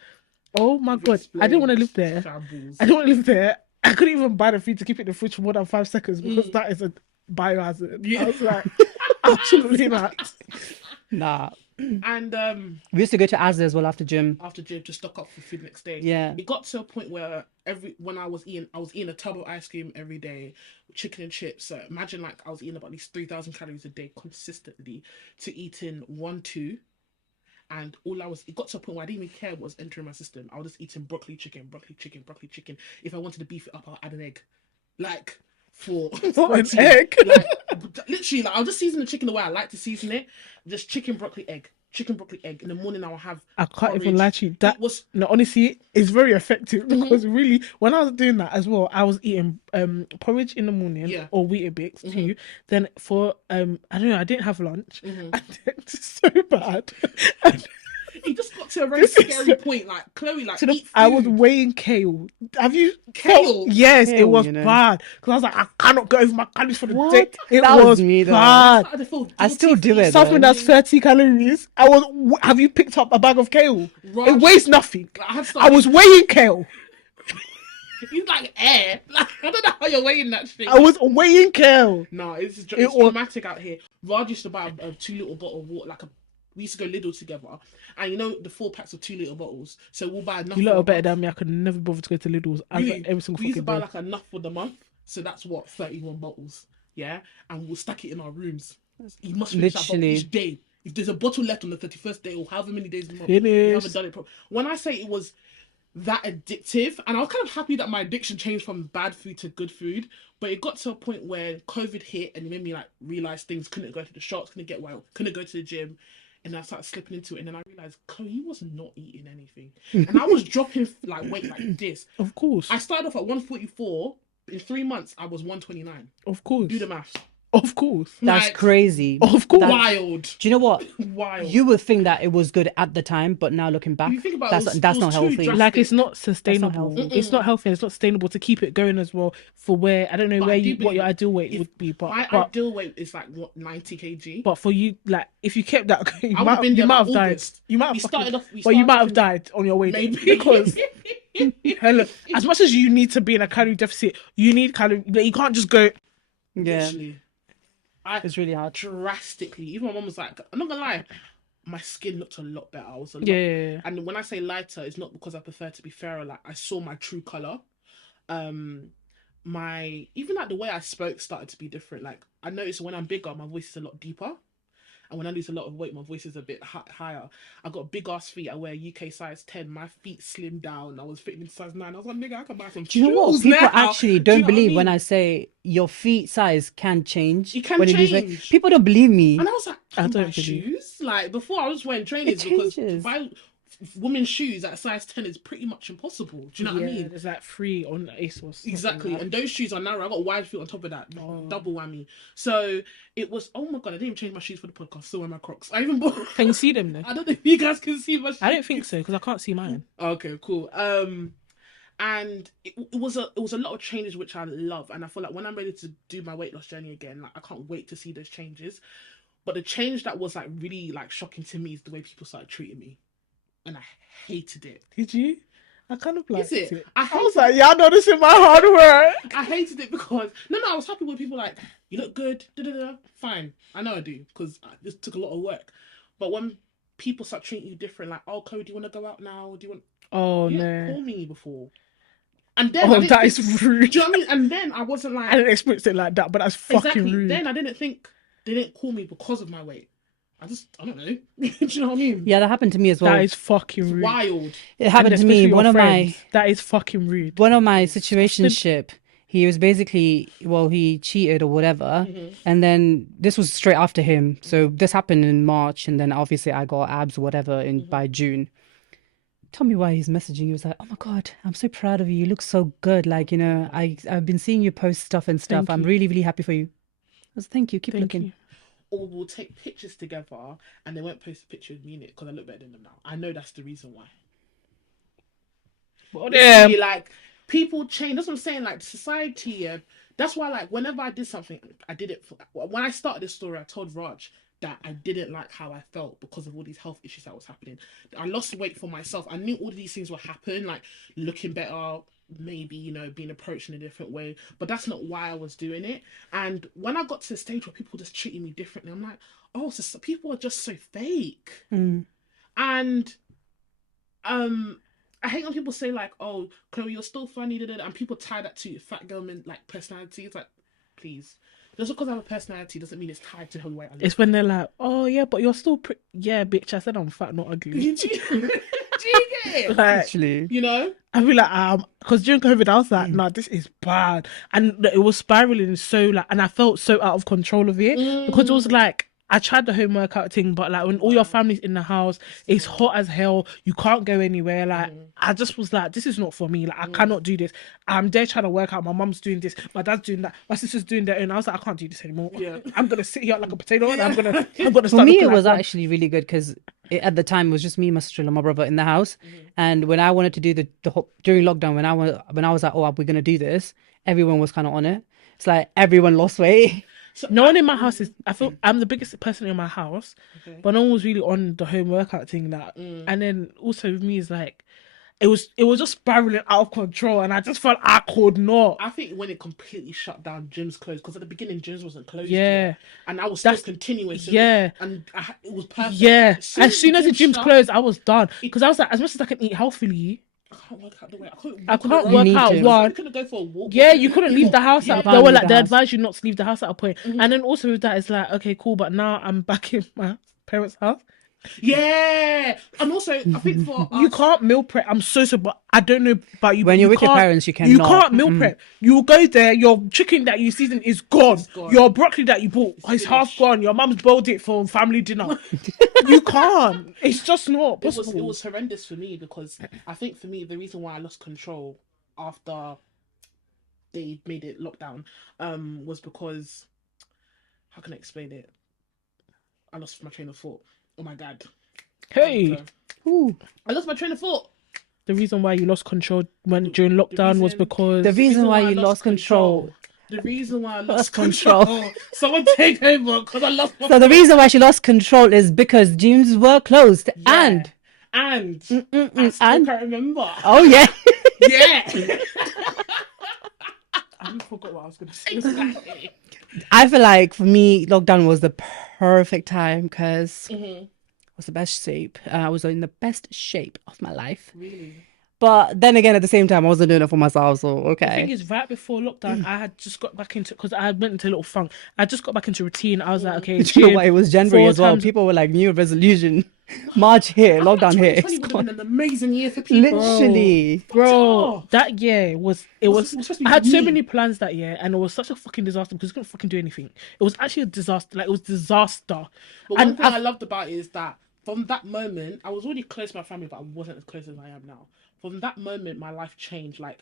oh my god, I didn't want to live there. Shambles. I didn't want to live there. I couldn't even buy the food to keep it in the fridge for more than 5 seconds because that is a biohazard. Yeah. I was like, absolutely not. Nah. And We used to go to Asda as well after gym. after gym to stock up for food next day. Yeah. It got to a point where when I was eating a tub of ice cream every day, chicken and chips. So imagine like I was eating about at least 3,000 calories a day consistently to eating 1, 2. And it got to a point where I didn't even care what was entering my system. I was just eating broccoli, chicken. If I wanted to beef it up, I'll add an egg. Like, for What, an protein. egg? Like, literally, like, I'll just season the chicken the way I like to season it. Just chicken, broccoli, egg. In the morning, I'll have I can't even porridge. lie to you. That It was no, honestly, it's very effective because really, when I was doing that as well, I was eating porridge in the morning or Weetabix too. Then for I don't know, I didn't have lunch. And it's so bad. And it just got to a very scary point. Like, Chloe, like, eat food. I was weighing kale. Have you Kale? Yes, it Kale, was you know. bad because I was like, I cannot go over my calories for the What? day. It That was was me, though. bad. started to feel I still guilty do for it, eating though. Something that's 30 calories. Have you picked up a bag of kale? Raj, It weighs nothing. I had I started- was weighing kale. He's like air. Like, I don't know how you're weighing that shit. I was weighing kale. No, it's It was- dramatic out here. Raj used to buy a 2-liter bottle of water, we used to go Lidl together, and you know the 4 packs of 2-liter bottles. So we'll buy enough. You lot for are a better month. than me. I could never bother to go to Lidl's Really? every single We used to fucking buy day. like enough for the month, so that's what 31 bottles. Yeah, and we'll stack it in our rooms. You must finish that bottle Literally. each day. If there's a bottle left on the 31st day or however many days in the month, Finish. you haven't done it properly. When I say it was that addictive, and I was kind of happy that my addiction changed from bad food to good food, but it got to a point where COVID hit and it made me like realize things. Couldn't go to the shops, couldn't get wild, couldn't go to the gym, and I started slipping into it. And then I realized Chloe was not eating anything, and I was dropping like weight like this. Of course. I started off at 144. In 3 months, I was 129. Of course. Do the maths. Of course. That's Like, crazy. Of course. Wild. Do you know what? Wild. You would think that it was good at the time, but now looking back, You think about it, that's it that's was not too healthy. drastic. Like, it's not sustainable. healthy. It's not healthy. And it's not sustainable to keep it going as well for where, I don't know But where I do what your believe ideal weight if would be, My but ideal weight is like what 90 kg. but for you, like, if you kept that going, I would've been you there might by have died. August. You might We have started fucking- off- we but you started might off have in- died on your way there. Maybe. Because hello, as much as you need to be in a calorie deficit, you need calorie. Like, you can't just go. Yeah, Literally. it's really hard. Drastically. Even my mum was like, I'm not gonna lie, my skin looked a lot better. I was a lot. Yeah. And when I say lighter, it's not because I prefer to be fairer. Like, I saw my true color. My even like the way I spoke started to be different. Like, I noticed when I'm bigger, my voice is a lot deeper. And when I lose a lot of weight, my voice is a bit higher. I got big ass feet. I wear UK size 10. My feet slim down. I was fitting in size 9. I was like, nigga, I can buy some Do you know what? shoes People now. actually Do you don't know what believe I when mean? I say your feet size can change. You can when lose weight. change. People don't believe me. And I was like, I I don't buy believe. shoes. Like, before I was wearing trainers because changes. women's shoes at size 10 is pretty much impossible. Do you know what I mean? There's like 3 on ASOS. Exactly. Like And those shoes are narrow. I got wide feet on top of that. Double whammy. So it was, oh my God, I didn't even change my shoes for the podcast. Still wear my Crocs. I even bought... Can you see them then? I don't know if you guys can see my shoes. I don't think so, because I can't see mine. Okay, cool. And it was a lot of changes which I love, and I feel like when I'm ready to do my weight loss journey again, like I can't wait to see those changes. But the change that was like really like shocking to me is the way people started treating me, and I hated it. Did you? I kind of liked it. I was like, yeah, I know this is my hard work. I hated it because I was happy when people like, you look good, fine. I know I do, because this took a lot of work. But when people start treating you different, like, oh, Chloe, do you want to go out now? Do you want? Oh you no! didn't call me before. And then that is rude. Do you know what I mean? And then I wasn't like, I didn't experience it like that, but that's fucking rude. Then I didn't think they didn't call me because of my weight. I don't know. Do you know what I mean? Yeah, that happened to me as well. That is fucking rude. It's wild. It happened to me. That is fucking rude. One of my situationship, he was basically, he cheated or whatever. And then this was straight after him. So this happened in March. And then obviously I got abs or whatever by June. Tell me why he's messaging. He was like, oh my God, I'm so proud of you. You look so good. Like, I've been seeing you post stuff and stuff. I'm really, really happy for you. I was thank you. Keep looking. You. Or we'll take pictures together and they won't post a picture of me in it because I look better than them now. I know that's the reason why. But honestly, like, people change. That's what I'm saying. Like, society, that's why, like, whenever I did something, I did it. When I started this story, I told Raj that I didn't like how I felt because of all these health issues that was happening. I lost weight for myself. I knew all of these things would happen, like looking better, maybe, being approached in a different way. But that's not why I was doing it. And when I got to the stage where people just treating me differently, I'm like, oh, so people are just so fake. And I hate when people say like, oh, Chloe, you're still funny, and people tie that to fat girl like personality. It's like, please. Just because I have a personality doesn't mean it's tied to the way I look. It's when they're like, oh yeah, but you're still yeah, bitch, I said I'm fat, not ugly. Do you get it? Like, actually, I feel like because during COVID I was like, nah, this is bad, and it was spiraling so like, and I felt so out of control of it because it was like, I tried the home workout thing, but like when all your family's in the house, it's hot as hell, you can't go anywhere. Like I just was like, this is not for me. Like I cannot do this. I'm there trying to work out. My mum's doing this, my dad's doing that, my sister's doing that, and I was like, I can't do this anymore. I'm gonna sit here like a potato, and I'm gonna start. For me, it was actually really good because at the time it was just me, my sister, and my brother in the house. And when I wanted to do the during lockdown, when I was like, oh, we're gonna do this, everyone was kind of on it. It's like everyone lost weight. So no one in my house is. I feel I'm the biggest person in my house, but no one was really on the home workout thing. That, and then also with me is like, it was just spiraling out of control, and I just felt I could not. I think when it completely shut down, gyms closed because at the beginning gyms wasn't closed. Yeah, and I was still continuing. So yeah, and it was perfect. Yeah, as soon as the gyms closed, I was done because I was like, as much as I can eat healthily. I can't work out the way. I can't work out one. You couldn't go for a walk. Yeah, you couldn't leave the house at a point. They were like, they advised you not to leave the house at a point. And then also with that, it's like, okay, cool, but now I'm back in my parents' house. Yeah, and also I think for us, you can't meal prep. I'm so sorry, but I don't know about you. When you're with your parents, you cannot. You can't meal prep. You go there, your chicken that you seasoned is gone. Your broccoli that you bought is half gone. Your mum's boiled it for family dinner. You can't. It's just not possible. It was horrendous for me because I think for me the reason why I lost control after they made it lockdown was because, how can I explain it? I lost my train of thought. Oh my God. Hey. I lost my train of thought. The reason why you lost control during lockdown was because... The reason why you lost control. The reason why I lost control. Someone take over because I lost my... So the reason why she lost control is because gyms were closed. Yeah. And I still can't remember. Oh, yeah. Yeah. I forgot what I was going to say. Exactly. I feel like for me, lockdown was the perfect time because I was the best shape. I was in the best shape of my life. Really? But then again, at the same time, I wasn't doing it for myself, so okay. The thing is, right before lockdown, I had just got back into, because I went into a little funk. I just got back into routine. I was like, okay, do you know what? It was January as well. People were like, new resolution. March here, lockdown here. It's would have been an amazing year for people. Literally. Bro, that year was, I had so many plans that year, and it was such a fucking disaster because I couldn't fucking do anything. It was actually a disaster. Like, it was disaster. But one thing I loved about it is that from that moment, I was already close to my family, but I wasn't as close as I am now. From that moment, my life changed. Like,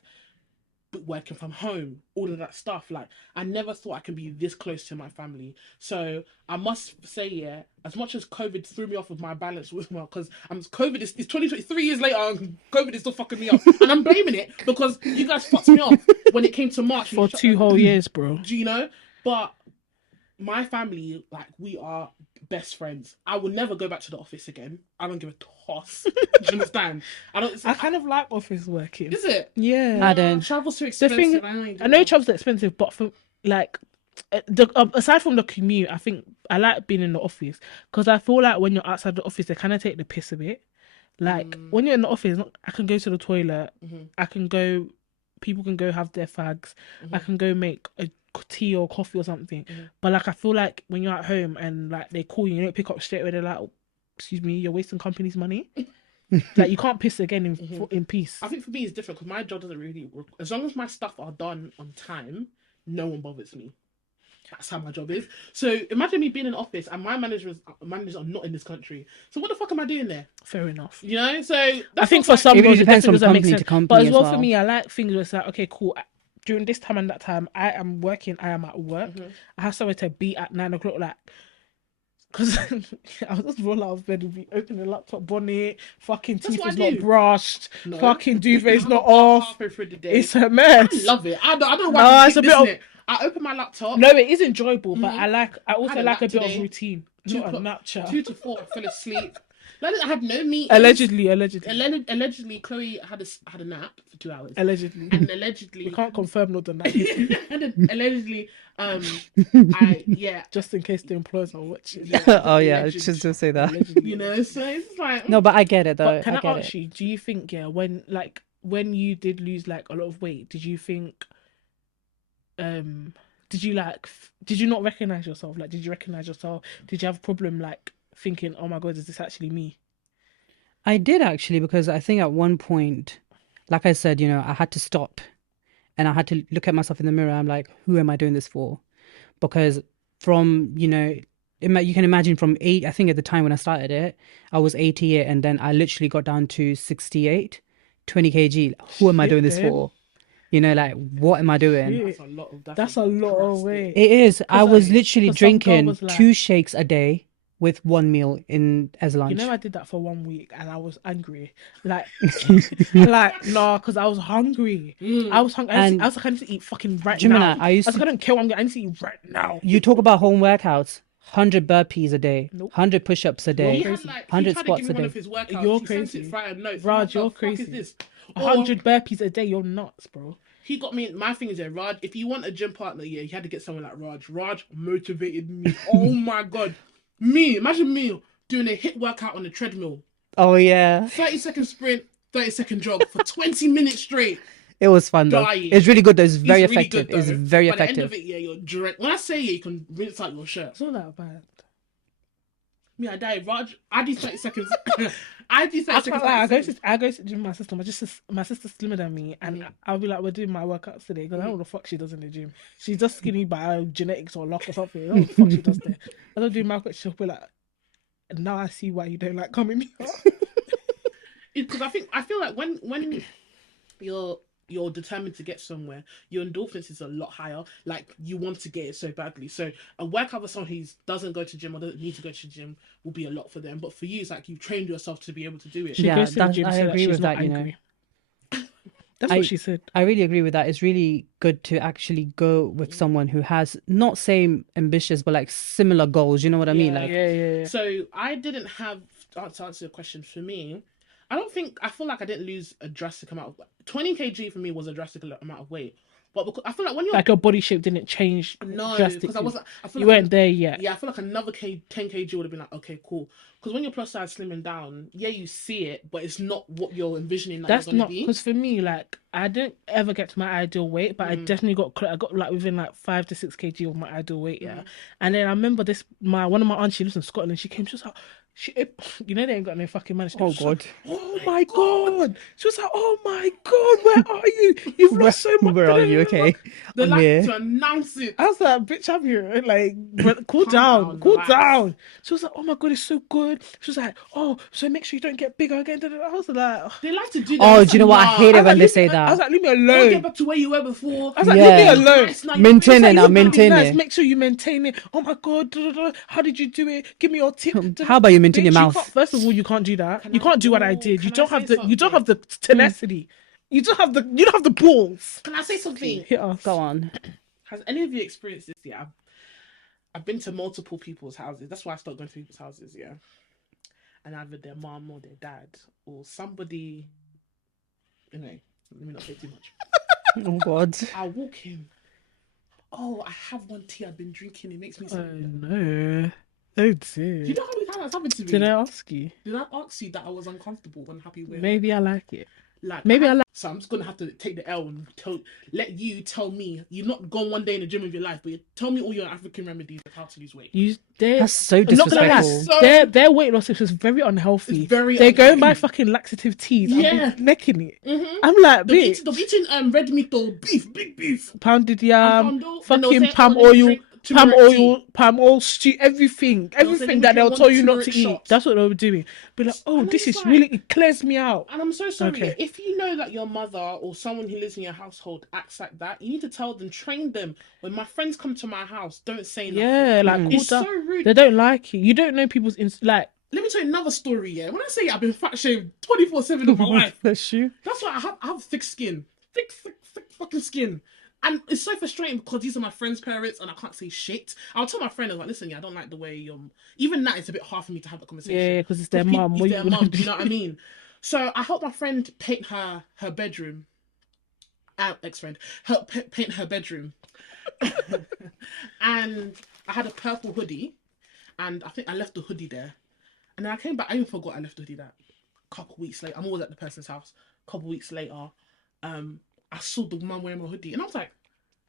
working from home, all of that stuff. Like, I never thought I could be this close to my family. So I must say, yeah, as much as COVID threw me off with my balance with my, because COVID is 2023 years later, and COVID is still fucking me up, and I'm blaming it because you guys fucked me off when it came to March for 2 whole years, bro. Do you know? But my family, like, we are best friends. I will never go back to the office again. I don't give a toss. Do you understand? I kind of like office working. Is it? Yeah. I don't. Travel's too expensive. I know travel's expensive, but for like aside from the commute, I think I like being in the office because I feel like when you're outside the office, they kind of take the piss a bit. Like when you're in the office, I can go to the toilet. I can go. People can go have their fags. I can go make a tea or coffee or something. But like I feel like when you're at home and like they call you, you don't pick up straight away. They're like, oh, excuse me, you're wasting company's money. Like you can't piss again in peace. I think for me it's different because my job doesn't really work. As long as my stuff are done on time, no one bothers me. That's how my job is. So imagine me being in an office and my managers are not in this country. So what the fuck am I doing there? Fair enough. You know. So I think for some it roles depends it from doesn't make company sense. to company. But as well, well for me, I like things where it's like, okay, cool. During this time and that time, I am working. I am at work. I have somewhere to be at 9 o'clock. Like, because I was just roll out of bed and be opening the laptop bonnet. Fucking teeth is not brushed. No. Fucking duvet's not off. It's a mess. I love it. I don't know why. It's a bit of. I open my laptop. No, it is enjoyable, but I also like a bit of routine. Not a nap chat. 2 to 4, I fell asleep. I had no meetings. Allegedly, Chloe had a nap for 2 hours. Allegedly. And allegedly, we can't confirm nor deny. Allegedly, just in case the employers are watching. Oh yeah, just to say that. You know, so it's like no, but I get it though. But can I ask you? Do you think when you did lose like a lot of weight, did you think, did you not recognize yourself? Like, did you recognize yourself? Did you have a problem like thinking, oh my god, is this actually me? I did actually, because I think at one point, like I said, you know, I had to stop and I had to look at myself in the mirror. I'm like, who am I doing this for? Because from, you know, you can imagine from 8, I think at the time when I started it, I was 88 and then I literally got down to 68, 20 kg. Who am I doing this for? You know, like, what am I doing? That's a lot of weight. It is. I was literally drinking 2 shakes a day with 1 meal as lunch. You know, I did that for 1 week and I was angry. Like, because I was hungry. I was hungry. I was like, I need to eat fucking right now. I was like, I don't care what I'm getting. I need to eat right now. You talk about home workouts. 100 burpees a day, 100 push-ups a day, 100 squats a day. You're crazy. Raj, you're crazy. 100 burpees a day, you're nuts, bro. He got me. My thing is, Raj, if you want a gym partner, you had to get someone like Raj. Raj motivated me. Oh my god. Imagine me doing a HIIT workout on the treadmill. Oh yeah. 30-second sprint, 30-second jog for 20 minutes straight. It was fun though. It's really good though. It's very effective. It's very effective. By the end of it, yeah, you're drenched. When I say you can rinse out your shirt. It's not that bad. Me, I die. Raj, I do 30 seconds. I do 30 seconds. I go to the gym with my sister. My sister's slimmer than me, and I'll be like, we're doing my workouts today because I don't know what the fuck she does in the gym. She's just skinny by genetics or luck or something. I don't know what the fuck she does there. I don't do my workouts. She'll be like, now I see why you don't like coming here. Because I feel like when you're determined to get somewhere, your endorphins is a lot higher. Like, you want to get it so badly. So a workout for someone who doesn't go to gym or doesn't need to go to gym will be a lot for them. But for you, it's like you've trained yourself to be able to do it. She goes to the gym I agree with that, you know. That's what she said. I really agree with that. It's really good to actually go with someone who has not same ambitious, but like similar goals. You know what I mean? Like, yeah. So I didn't have, to answer your question, for me, I feel like I didn't lose a drastic amount of 20 kg for me was a drastic amount of weight. But because I feel like when you're like, your body shape didn't change drastically. Because I feel you weren't there yet. Yeah, I feel like another 10 kg would have been like, okay, cool. Because when you're plus size slimming down, yeah, you see it, but it's not what you're envisioning that that's you're not be. Because for me, like, I didn't ever get to my ideal weight, but I definitely got like within like 5 to 6 kg of my ideal weight. Yeah, and then I remember one of my aunts, she lives in Scotland. She came, she was like, You know they ain't got no fucking money. Oh God. Oh my God. She was like, oh my God, where are you? You've lost so much. Where are you? Okay. They I'm like here. to announce it. I was like, bitch, I'm here. Like, cool Calm down, down, cool relax. down. She was like, oh my God, it's so good. She was like, oh, so make sure you don't get bigger again. I was like, They like to do that. Oh, It's do you know like, what? I hate I it was when like, they say I was that. like, leave me Don't alone. get back to where you were before. I was like, leave me Yeah. alone. Nice, now Maintain you're it rich. now, You're being maintain nice. it. Make sure you maintain it. Oh my God, how did you do it? Give me your tip. How about you maintain your Bitch, mouth? First of all, you can't do that. Can You I- can't do what I ooh, did. You can I don't have say the. You don't have something? the tenacity. You don't have the balls. Can I say something? Hit us. Go on. Has any of you experienced this? Yeah, I've been to multiple people's houses. That's why I stopped going to people's houses. Yeah, and either their mom or their dad or somebody. Anyway, let me not say too much. Oh God. I walk in. Oh, I have one tea I've been drinking. It makes me so. Oh no. Oh dear. Do you know how many times that's happened to me? Did I ask you? Did I ask you that I was uncomfortable when happy with? Maybe I like it. Like Maybe I like. So I'm just gonna have to take the L and let you tell me. You've not gone one day in the gym of your life, but you tell me all your African remedies of how to lose weight. That's so I'm not gonna lie, disrespectful. their weight loss is very unhealthy. It's very They're going by unhealthy. fucking laxative teas. Yeah. I'm necking it. Mm-hmm. I'm like, bitch. They're eating red meat or beef, big beef. Pounded yam, Then they'll fucking say, palm oh, let me oil, drink turmeric palm oil stew, everything say, let me that drink they'll one tell you not turmeric to eat. shot. That's what they were doing. Be like, oh, And this it's is like- really, it clears me out. And I'm so sorry. Okay. If you know that your mother or someone who lives in your household acts like that, you need to tell them, train them. When my friends come to my house, don't say nothing. Yeah, like, cool It's down. so rude. They don't like it. You don't know people's like. Let me tell you another story. Yeah, when I say I've been fat shaved 24/7 of my life, Bless you. that's why I have thick skin, thick fucking skin. And it's so frustrating because these are my friends' parents and I can't say shit. I'll tell my friend, I'm like, listen, yeah, I don't like the way you're. Even that, it's a bit hard for me to have that conversation. Yeah, because it's their Because mum. it's What their you gonna mum, do? you know what I mean? So I helped my friend paint her bedroom. Ex-friend, paint her bedroom. And I had a purple hoodie. And I think I left the hoodie there. And then I came back, I even forgot I left the hoodie there. A couple weeks later, I'm always at the person's house. A couple weeks later, I saw the mum wearing my hoodie. And I was like,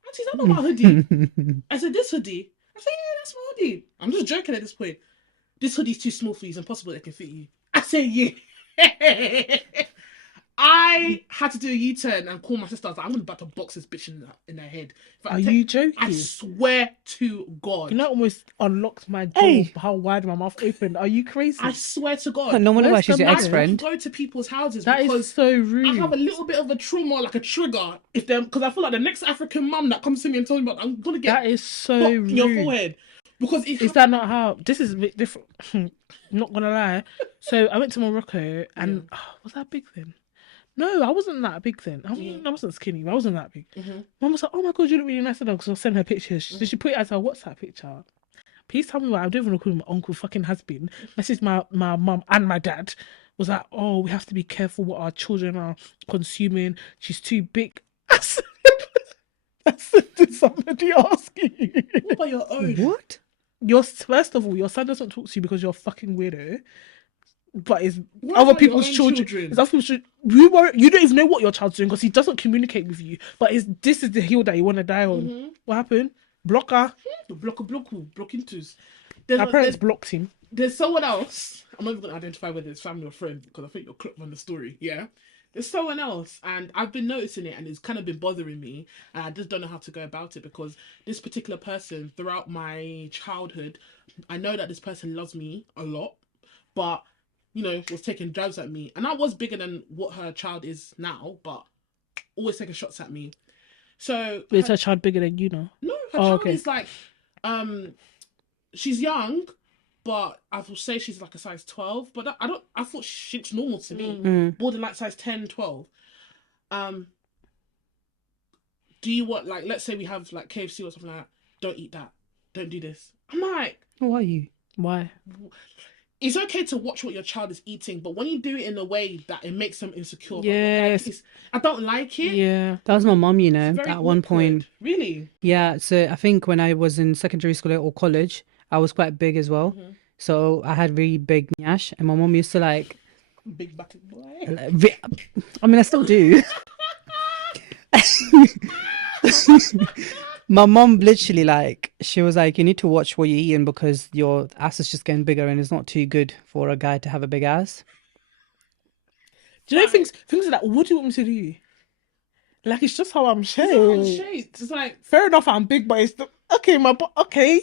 Auntie, is that not my hoodie? I said, this hoodie? I said, yeah, that's my hoodie. I'm just joking at this point. This hoodie's too small for you. It's impossible it can fit you. I said, yeah. I had to do a U-turn and call my sister. I was like, I'm about to box this bitch in her head. Are you joking? I swear to God. You know, it almost unlocked my jaw. Hey. How wide my mouth opened. Are you crazy? I swear to God. No wonder why Where's she's the your man? ex-friend. I don't go to people's houses That because is so rude. I have a little bit of a trauma, like a trigger, because I feel like the next African mum that comes to me and tells me about, I'm gonna get That is so pop rude. in your forehead. Because Is that not how? This is a bit different. I'm not gonna lie. So I went to Morocco and was that big then? No, I wasn't that big then. I wasn't skinny, but I wasn't that big. Mum was like, "Oh my God, you look really nice," because I sent her pictures. So she put it as her WhatsApp picture. Please tell me why I don't even know who my uncle fucking has been. Messaged my mum and my dad. Was like, "Oh, we have to be careful what our children are consuming. She's too big." I said, did somebody ask you? What about your own? What? First of all, your son doesn't talk to you because you're a fucking weirdo. But it's What other about your people's own children. It's other people's children. You don't even know what your child's doing because he doesn't communicate with you. But this is the hill that you want to die on. What happened? Blocker. Blocking twos. Our parents blocked him. There's someone else. I'm not even going to identify whether it's family or friend because I think you're clipped on the story. Yeah. There's someone else and I've been noticing it and it's kind of been bothering me and I just don't know how to go about it because this particular person throughout my childhood, I know that this person loves me a lot, but you know, was taking jabs at me and I was bigger than what her child is now, but always taking shots at me. So Is her child bigger than you now? no, her child is like, she's young, but I will say she's like a size 12. But I thought shit's normal to me. More than like size 10, 12. Do you want, like, let's say we have like KFC or something like that. Don't eat that. Don't do this. I'm like, Who are you? Why? it's okay to watch what your child is eating, but when you do it in a way that it makes them insecure, Yes. I don't like it. Yeah. That was my mum, you know, It's very at one point. awkward. Really? Yeah, so I think when I was in secondary school or college, I was quite big as well. So I had really big nyash, and my mum used to like. Big bucket boy. I mean, I still do. My mom literally like she was like, you need to watch what you're eating because your ass is just getting bigger and it's not too good for a guy to have a big ass. Do you know things like what do you want me to do? Like it's just how I'm shaped. It's how I'm shaped. It's like Fair enough, I'm big, but it's okay. Okay.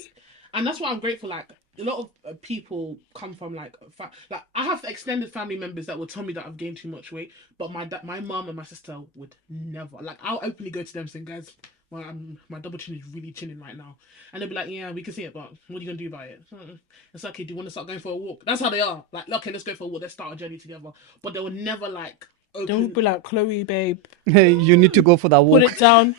and that's why I'm grateful. Like a lot of people come from like I have extended family members that will tell me that I've gained too much weight, but my mom and my sister would never. Like I'll openly go to them saying, guys, well, my double chin is really chinning right now, and they'll be like, yeah, we can see it, but what are you gonna do about it? It's like, okay, do you want to start going for a walk? That's how they are. Like, okay, let's go for a walk. Let's start a journey together. But they will never like. Don't be like, Chloe, babe. Hey, you need to go for that walk. Put it down.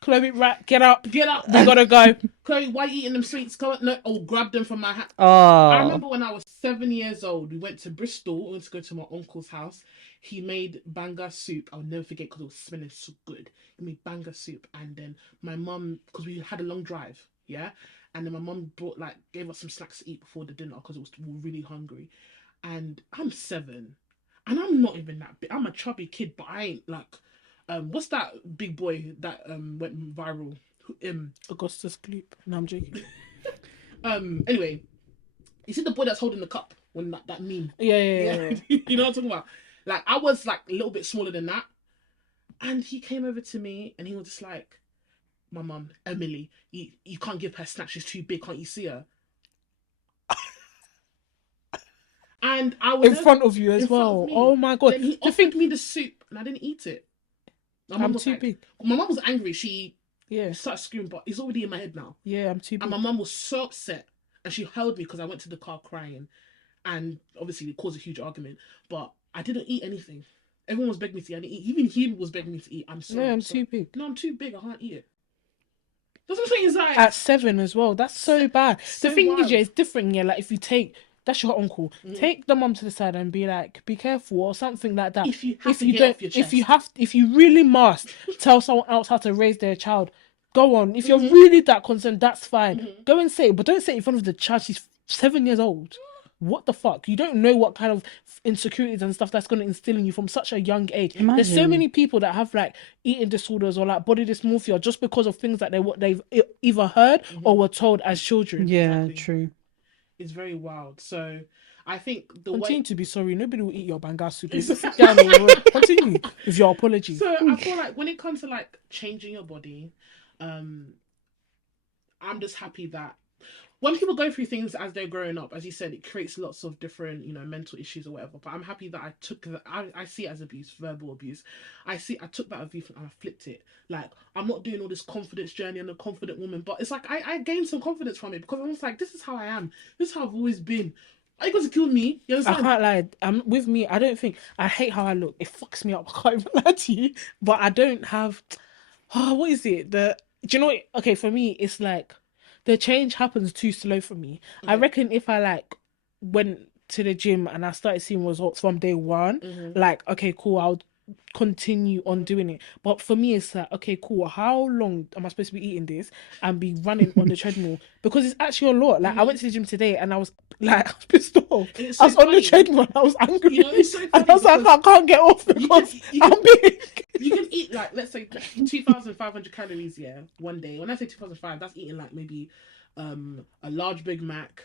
Chloe, right, get up. Get up. We gotta go. Chloe, why are you eating them sweets? Go on. No, I'll grab them from my hat. Oh. I remember when I was 7 years old, we went to Bristol. We went to go to my uncle's house. He made banga soup. I'll never forget because it was smelling so good. He made banga soup. And then my mum, because we had a long drive, yeah? And then my mum gave us some snacks to eat before the dinner because we were really hungry. And I'm 7. And I'm not even that big. I'm a chubby kid, but I ain't like... what's that big boy that went viral? Augustus Gloop. No, I'm joking. Anyway, you see the boy that's holding the cup when that meme? Yeah. You know what I'm talking about? Like I was like a little bit smaller than that, and he came over to me and he was just like, "My mum, Emily, you can't give her snacks. She's too big. Can't you see her?" And I was in front of you as well. Oh my god! Then he offered me the soup and I didn't eat it. I'm too big. My mum was angry. She Yeah. started screaming, but it's already in my head now. Yeah, I'm too big. And my mum was so upset, and she held me because I went to the car crying, and obviously it caused a huge argument. But I didn't eat anything. Everyone was begging me to eat. I didn't eat. Even he was begging me to eat. I'm sorry. No, I'm too big. No, I'm too big. I can't eat it. That's what I'm saying. Is like At 7 as well. That's so bad. So the thing wild. is, yeah, it's different. Yeah, like if you take. That's your uncle. Take the mum to the side and be like, "Be careful" or something like that. If you have to get off your chest. if you really must tell someone else how to raise their child, go on. If you're really that concerned, that's fine. Go and say it, but don't say it in front of the child. She's 7 years old. What the fuck? You don't know what kind of insecurities and stuff that's going to instill in you from such a young age. There's so many people that have like eating disorders or like body dysmorphia just because of things that they've either heard or were told as children. Yeah, Exactly. true. It's very wild. So I think the Continue way. to be sorry. Nobody will eat your banga soup. Continue with your apology. So I feel like when it comes to like changing your body, I'm just happy that when people go through things as they're growing up, as you said, it creates lots of different, mental issues or whatever. But I'm happy that I took that. I see it as abuse, verbal abuse. I took that abuse and I flipped it. Like I'm not doing all this confidence journey and a confident woman, but it's like I gained some confidence from it because I was like, this is how I am. This is how I've always been. Are you going to kill me? You understand? I can't lie. With me, I don't think I hate how I look. It fucks me up. I can't even lie to you. But I don't have. Oh, what is it? Do you know what? Okay, for me, it's like the change happens too slow for me. I reckon if I like went to the gym and I started seeing results from day one, like okay, cool, I'll continue on doing it. But for me, it's like okay, cool. How long am I supposed to be eating this and be running on the treadmill? Because it's actually a lot. Like I went to the gym today and I was pissed off. It's so I was on the funny. treadmill and I was angry. It's so and funny I was like, I can't get off because I'm big. You can eat like, let's say 2,500 calories, yeah, one day. When I say 2,500, that's eating like maybe a large Big Mac,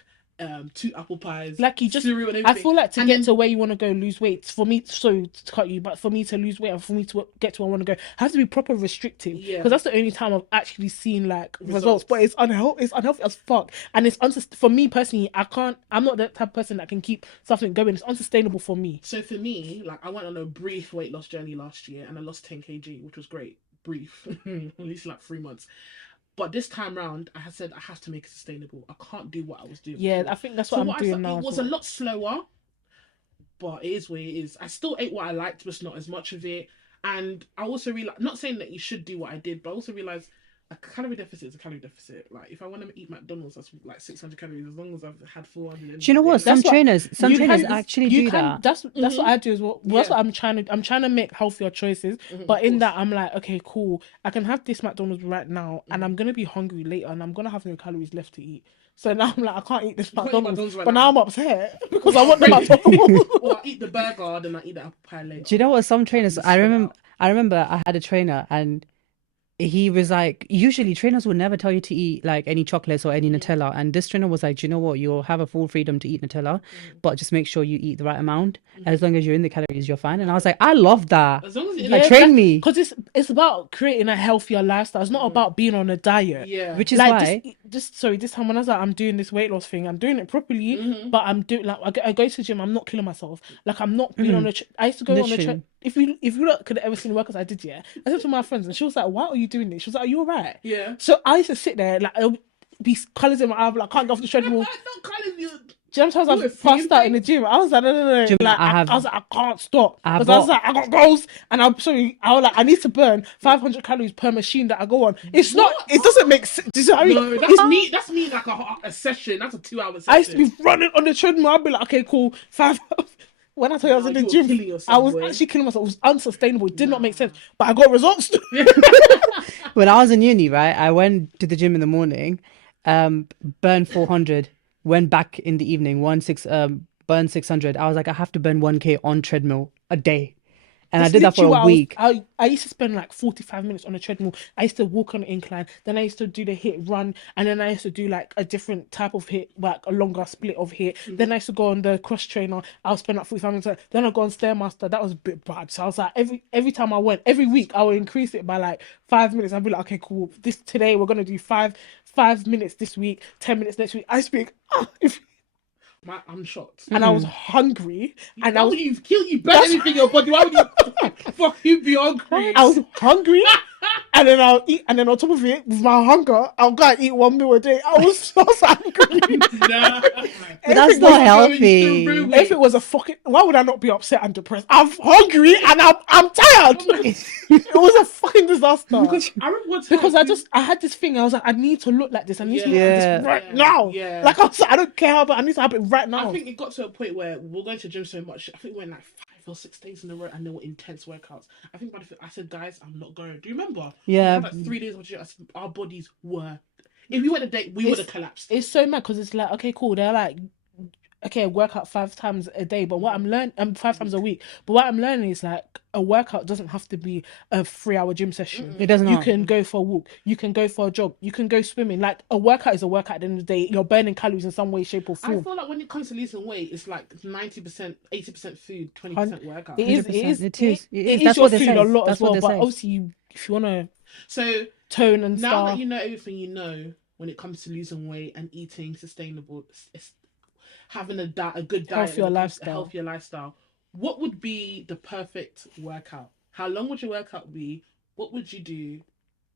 2 apple pies, like you just cereal and I everything. feel like to get to where you want to go, lose weight. For me, sorry to cut you, but for me to lose weight and for me to get to where I want to go, it has to be proper restrictive. Because that's the only time I've actually seen like results. But it's unhealthy. It's unhealthy as fuck, and it's for me personally. I'm not that type of person that can keep something going. It's unsustainable for me. So for me, like I went on a brief weight loss journey last year, and I lost 10 kg, which was great. Brief, at least like 3 months. But this time round, I had said I have to make it sustainable. I can't do what I was doing. Yeah, before. I think that's what I'm doing now. It was a lot slower, but it is what it is. I still ate what I liked, but not as much of it. And I also realized, not saying that you should do what I did, but I also realized a calorie deficit is a calorie deficit. Like if I want to eat McDonald's, that's like 600 calories. As long as I've had 400. Do you know what? Some trainers actually do that. That's what I do as well. That's what I'm trying to make healthier choices. But in that, I'm like, okay, cool. I can have this McDonald's right now, and I'm gonna be hungry later, and I'm gonna have no calories left to eat. So now I'm like, I can't eat this McDonald's. But now I'm upset because I want the McDonald's. Or I eat the burger, then I eat the apple pie later. Do you know what? Some trainers. I remember I had a trainer and he was like, usually trainers will never tell you to eat like any chocolates or any Nutella. And this trainer was like, do you know what? You'll have a full freedom to eat Nutella, but just make sure you eat the right amount. As long as you're in the calories, you're fine. And I was like, I love that. As long as Like, train me. Because it's about creating a healthier lifestyle. It's not about being on a diet. Yeah. Which is like why. this time when I was like, I'm doing this weight loss thing, I'm doing it properly, but I'm doing like I go to the gym, I'm not killing myself. Like I'm not being on a. I used to go on a. Literally. If you look, could have ever seen the workouts I did, yeah. I said to my friends, and she was like, "Why are you doing this?" She was like, "Are you alright?" Yeah. So I used to sit there like it'll be colours in my eye, like I can't go off the treadmill. Not kind of you. Do you know sometimes I've passed out in the gym? I was like, no. Jim, Like, I was like, I can't stop. I have Because I was like, I got goals. And I'm sorry, I was like, I need to burn 500 calories per machine that I go on. It's not, it doesn't make sense. Do you know what I mean? No, that's me. That's me like a session. That's a 2-hour session. I used to be running on the treadmill. I'd be like, okay, cool. 5 When I tell you I was in the you were gym, killing yourself, I was boy. actually killing myself. It was unsustainable. It did not make sense. But I got results. When I was in uni, right, I went to the gym in the morning, burned 400, went back in the evening, burned 600. I was like, I have to burn 1K on treadmill a day. And I did that for a week. I used to spend like 45 minutes on a treadmill. I used to walk on the incline. Then I used to do the hit run. And then I used to do like a different type of hit, like a longer split of hit. Then I used to go on the cross trainer. I'll spend like 45 minutes. Then I go on Stairmaster. That was a bit bad. So I was like, every time I went, every week, I would increase it by like 5 minutes. I'd be like, okay, cool. Today we're going to do 5 minutes this week, 10 minutes next week. I speak. I'm shocked. And I was hungry. And Why would you kill? You burn anything in your body. Why would you fucking be hungry? I was hungry. And then I'll eat, and then on top of it, with my hunger, I'll go and eat 1 meal a day. I was so hungry. Nah. But that's not healthy. If it was a fucking, why would I not be upset and depressed? I'm hungry and I'm tired. It was a fucking disaster. Because I remember one time Because I had this thing. I was like, I need to look like this. I need to look like Yeah. this right now. Yeah. Like I was like, I don't care how, but I need to have it right now. I think it got to a point where we're going to the gym so much. I think we went like 5 or 6 days in a row, and they were intense workouts. I think I said, guys, I'm not going. Do you remember? Yeah. We had like 3 days of gym. Our bodies were. If we went a day, we would have collapsed. It's so mad because it's like, okay, cool. They're like, okay, work out 5 times a day, but what I'm learning, 5 times a week. But what I'm learning is like a workout doesn't have to be a 3-hour gym session. It doesn't. You can go for a walk. You can go for a jog. You can go swimming. Like a workout is a workout. At the end of the day, you're burning calories in some way, shape, or I form. feel like when it comes to losing weight, it's like 90%, 80% food, 20% workout. It is. 100%. It is. That's That's your what they food say. a lot That's as well. what they But say. obviously, if you want to So tone and now stuff, that you know everything you know when it comes to losing weight and eating sustainable, it's having a good diet, Healthier and lifestyle. a healthier lifestyle, what would be the perfect workout? How long would your workout be? What would you do?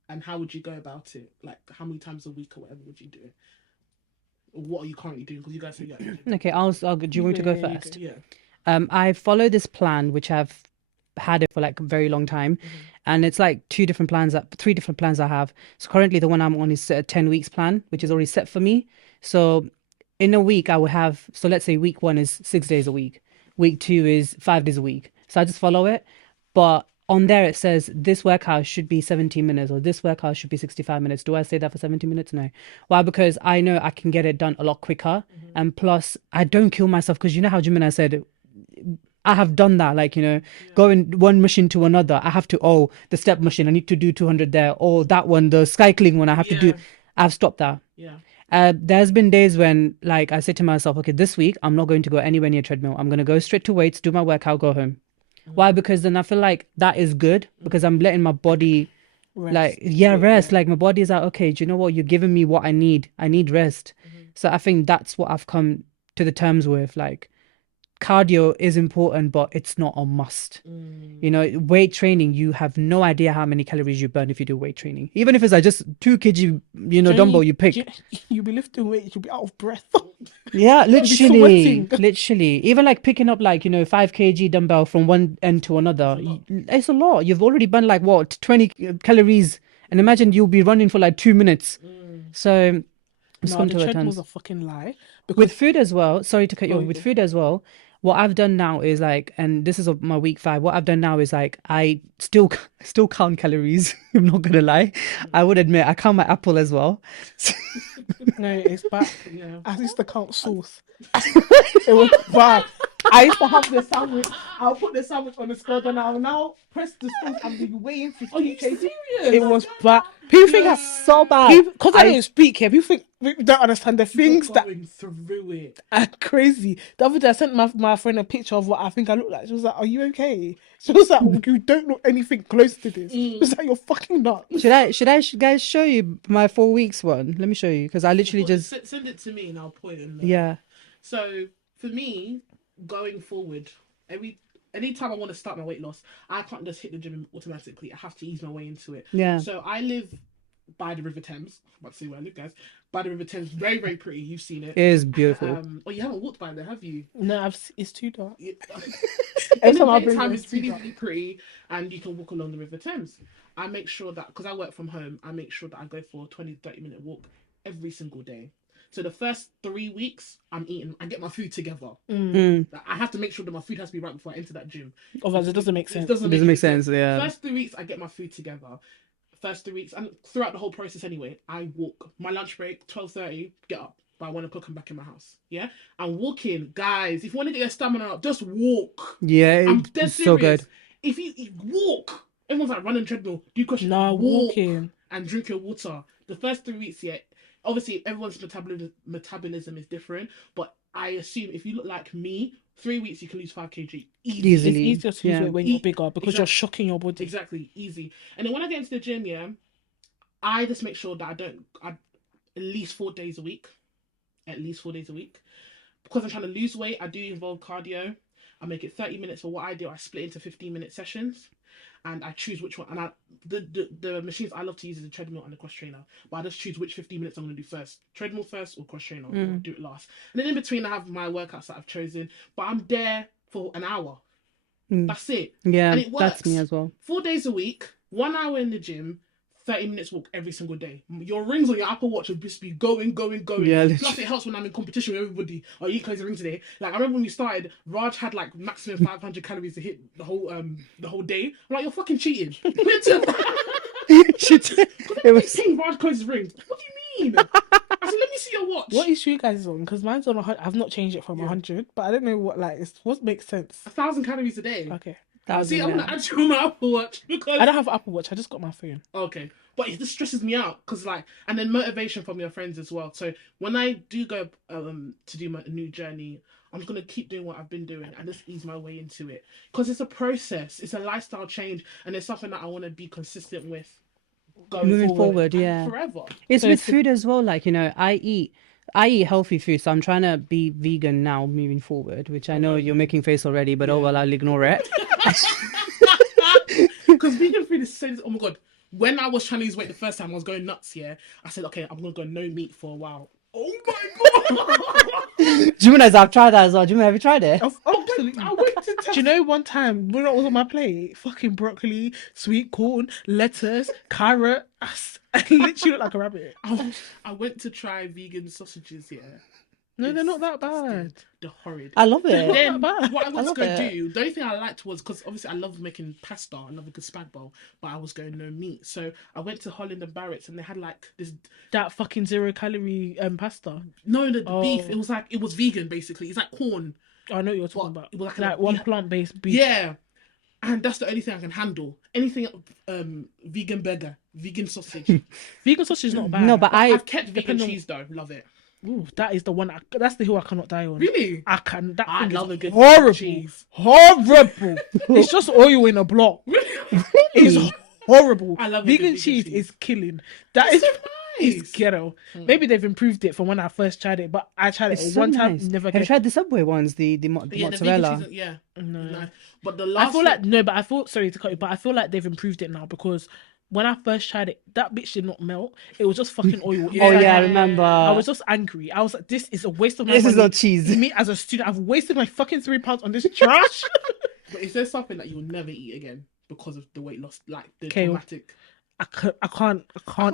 And how would you go about it? Like, how many times a week or whatever would you do it? Or what are you currently doing? Because you guys say, yeah. Okay, do you want me to go first? Yeah. I follow this plan, which I've had it for like a very long time. And it's like 3 different plans I have. So currently the one I'm on is a 10 weeks plan, which is already set for me. So in a week I will have, so let's say week 1 is 6 days a week. Week 2 is 5 days a week. So I just follow it. But on there it says this workout should be 17 minutes or this workout should be 65 minutes. Do I say that for 70 minutes? No. Why? Because I know I can get it done a lot quicker. And plus I don't kill myself because you know how Jimena said, I have done that, like, going one machine to another. I have to, the step machine, I need to do 200 there. Or that one, the cycling one, I have to do. I've stopped that. Yeah. There's been days when, like, I said to myself, okay, this week, I'm not going to go anywhere near treadmill. I'm going to go straight to weights, do my workout, go home. Why? Because then I feel like that is good because I'm letting my body, rest. Rest. Like, my body is like, okay, do you know what? You're giving me what I need. I need rest. So I think that's what I've come to the terms with, like, cardio is important, but it's not a must. Weight training, you have no idea how many calories you burn if you do weight training. Even if it's like just 2 kg, dumbbell you pick. You'll be lifting weight, you'll be out of breath. Yeah, literally. sweating. Literally. Even like picking up like, 5 kg dumbbell from one end to another. It's a lot. You've already burned like 20 calories. And imagine you'll be running for like 2 minutes. So it's No, come the to a treadmill's terms. a fucking lie. Because With food as well, sorry to cut you off, with food as well, what I've done now is like, and this is my week 5. What I've done now is like, I still count calories. I'm not gonna lie. I would admit I count my apple as well. No, it's bad. Yeah. I used to count sauce. It was bad. I used to have the sandwich. I'll put the sandwich on the scale, and I'll now press the sauce and be weighing 50 Are you kg. serious? It was bad. People think That's so bad. because I don't speak here. People think we don't understand the things that going through it. are crazy. The other day, I sent my friend a picture of what I think I look like. She was like, "Are you okay?" She was like, "Oh, you don't look anything close to this." She was like, "You're fucking nuts." Should I guys show you my 4 weeks one? Let me show you, because I literally just Send it to me and I'll put it in there. yeah. So for me, going forward, anytime I want to start my weight loss, I can't just hit the gym automatically. I have to ease my way into it. Yeah. So I live by the River Thames. I'm about to see where I live, guys. By the River Thames, very, very pretty. You've seen it. It is beautiful. Oh, you haven't walked by there, have you? No, it's too dark. In Every the time I bring daytime, it, it's it's too really, dark. really pretty, and you can walk along the River Thames. I make sure that, because I work from home, I make sure that I go for a 20-30 minute walk every single day. So the first 3 weeks, I get my food together. Mm. I have to make sure that my food has to be right before I enter that gym. Otherwise, it doesn't make sense. It doesn't Doesn't make sense. Yeah. First 3 weeks, I get my food together. First 3 weeks, and throughout the whole process anyway, I walk. My lunch break, 12:30, get up. By 1 o'clock, I'm back in my house. Yeah? And walking, guys, if you want to get your stamina up, just walk. Yeah. I'm dead It's serious. so good. If you walk, everyone's like running treadmill, do question. No, walk walking. and drink your water. The first 3 weeks, yeah, obviously everyone's metabolism is different, but I assume if you look like me, 3 weeks you can lose 5 kg easily. It's Easily. easier to lose Yeah. weight when you're bigger because Exactly. you're shocking your body. Exactly, easy. And then when I get into the gym, yeah, I just make sure that I at least 4 days a week. At least 4 days a week. Because I'm trying to lose weight, I do involve cardio. I make it 30 minutes for what I do. I split into 15-minute sessions. And I choose which one. And the machines I love to use is the treadmill and the cross trainer. But I just choose which 15 minutes I'm going to do first. Treadmill first or cross trainer. Or do it last. And then in between, I have my workouts that I've chosen. But I'm there for an hour. That's it. Yeah. And it works. That's me as well. 4 days a week, 1 hour in the gym, 30 minutes walk every single day. Your rings on your Apple Watch will just be going. Yeah, Plus, it helps when I'm in competition with everybody. Oh, you close the ring today. Like, I remember when we started, Raj had like maximum 500 calories to hit the whole day. I'm like, you're fucking cheating. It was Saying Raj closes rings. What do you mean? I said, let me see your watch. What issue you guys is on? Because mine's on 100. I've not changed it from 100, but I don't know what makes sense. 1,000 calories a day. Okay. See, I'm gonna add you on my Apple Watch because I don't have an Apple Watch. I just got my phone. okay, but it just stresses me out because and then motivation from your friends as well. So when I do go to do my new journey, I'm just gonna keep doing what I've been doing and just ease my way into it because it's a process, it's a lifestyle change, and it's something that I want to be consistent with moving forward. and Yeah. forever. It's So with it's- food as well. Like, I eat healthy food, so I'm trying to be vegan now moving forward, which I know you're making face already, but oh well, I'll ignore it. Because vegan food is so. Oh my god! When I was trying to lose weight the first time, I was going nuts. Yeah, I said, okay, I'm gonna go no meat for a while. Oh my god! Jimmy, I've tried that as well. Jimmy, have you tried it? Absolutely. I went to Do you know one time when it was on my plate, fucking broccoli, sweet corn, lettuce, carrot, I literally look like a rabbit. I went to try vegan sausages. Yeah. No, they're not that bad. They're horrid. I love it. Then Not bad. what I was love going to it. do, the only thing I liked was because obviously I love making pasta, I love a good spag bowl, but I was going no meat. So I went to Holland and Barrett's and they had like this. That fucking 0-calorie pasta. No, the Oh. beef. It was vegan basically. It's like corn. I know what you're talking What? about. It was Like a- one yeah. plant-based beef. Yeah, and that's the only thing I can handle. Anything vegan burger, vegan sausage. Vegan sausage is not bad. No, but I've kept vegan depending on- cheese though. Love it. Ooh, that is the one. That's the hill I cannot die on. Really? I can. That I thing love is a good horrible. cheese. Horrible. It's just oil in a block. Really? It's horrible. I love a good vegan vegan cheese cheese. is killing. That It's is so it's nice. ghetto. Maybe they've improved it from when I first tried it, but I tried it It's so one time. nice. Never Have you get. tried the Subway ones? The Yeah, the vegan mozzarella. cheese. Yeah. No. Nice. But the last. I feel like no, but I thought sorry to cut you, but I feel like they've improved it now because when I first tried it, that bitch did not melt. It was just fucking oil. Oh yeah, I Yeah. remember. I was just angry. I was like, this is a waste of my This money. is not cheese. Me as a student, I've wasted my fucking £3 on this trash. But is there something that you'll never eat again because of the weight loss, like the Kale. dramatic? I can't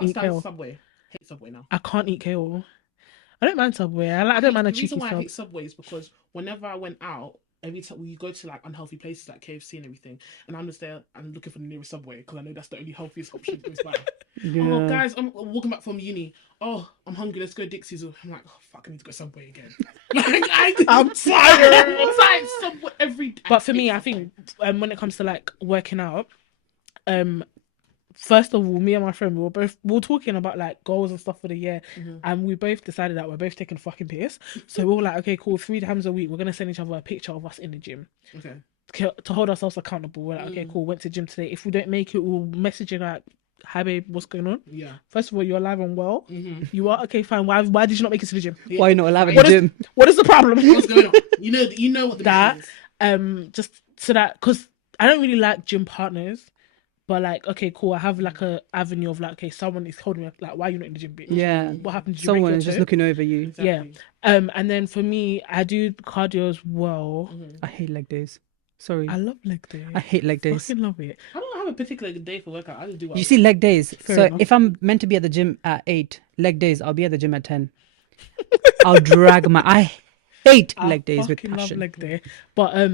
eat stand kale. Subway. Hate Subway now. I can't eat kale. I don't mind Subway. I don't mind a The cheeky reason why I sub. hate Subway is because whenever I went out, every time we go to like unhealthy places like KFC and everything, and I'm just there and looking for the nearest Subway because I know that's the only healthiest option close by. Oh, guys, I'm walking back from uni. Oh, I'm hungry. Let's go Dixie's. I'm like, oh fuck, I need to go Subway again. Like, I'm tired. It's like Subway every day. But for me, I think when it comes to like working out, first of all, me and my friend, we were talking about like goals and stuff for the year, and we both decided that we're both taking fucking piss. So we were like, okay, cool. 3 times a week, we're gonna send each other a picture of us in the gym. Okay. To hold ourselves accountable. We're like, okay, cool. Went to gym today. If we don't make it, we'll message you like, hi babe, what's going on? Yeah. First of all, you're alive and well. You are okay, fine. Why did you not make it to the gym? Yeah. Why are you not alive in the gym? What is the problem? What's going on? You know what the that is. Just so that, because I don't really like gym partners. But like, okay, cool. I have like a avenue of like, okay, someone is holding me up, like, why are you not in the gym, bitch? Yeah. What happened? Did you Someone break your is just toe? looking over you. Exactly. Yeah. And then for me, I do cardio as well. I hate leg days. Sorry. I love leg day. I hate leg days. Fucking love it. I don't have a particular day for workout. I just do what You see, leg days. Fair so enough. if I'm meant to be at the gym at 8, leg days, I'll be at the gym at 10. I'll drag I hate leg days with fucking love passion. leg day. But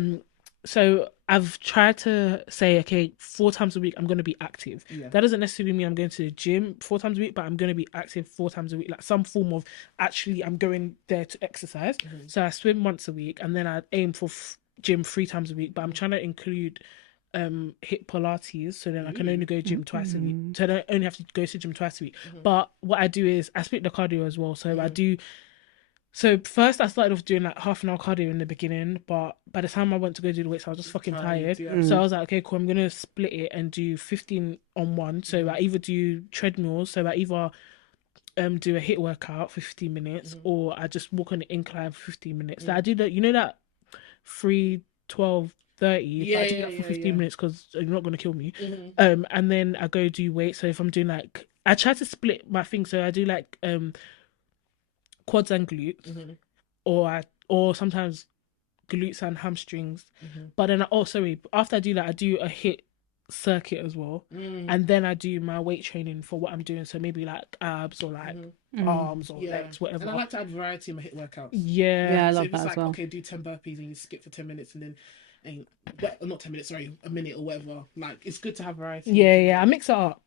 so I've tried to say, okay, 4 times a week I'm going to be active. Yeah. That doesn't necessarily mean I'm going to the gym 4 times a week, but I'm going to be active 4 times a week, like some form of actually I'm going there to exercise. So I swim once a week, and then I aim for gym 3 times a week, but I'm trying to include hit Pilates, so then I can only go gym twice a week. So I don't only have to go to gym twice a week. But what I do is I split the cardio as well. So I do. So first I started off doing like half an hour cardio in the beginning, but by the time I went to go do the weights, I was just fucking tired. Yeah. So I was like, okay, cool, I'm gonna split it and do 15 on one. So I either do treadmills, so I either do a hit workout for 15 minutes, or I just walk on the incline for 15 minutes. So I do that, you know, that 3, 12, 30. But I do that for 15 minutes because you're not gonna kill me. And then I go do weights. So if I'm doing like, I try to split my thing. So I do like quads and glutes, or sometimes glutes and hamstrings. But then after I do that, I do a hit circuit as well, and then I do my weight training for what I'm doing. So maybe like abs or like arms or legs, whatever. And I like to add variety in my hit workouts. Yeah, I So love if it's that like, as well. okay, do 10 burpees and you skip for 10 minutes and then not 10 minutes, sorry, a minute or whatever. Like, it's good to have variety. Yeah, I mix it up.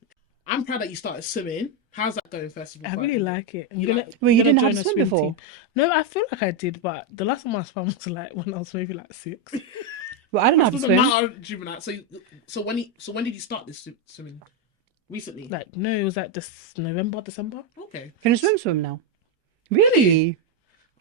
I'm proud that you started swimming. How's that going, first of all? I really like it. You like it? Wait, you I'm didn't gonna have join to a swim before? team. No, I feel like I did, but the last time I swam was like when I was maybe like 6. Well, I didn't have to Doesn't swim. matter, juvenile. So when did you start this swimming? Recently? Like, no, it was like this November, December. Okay. Can you swim now? Really?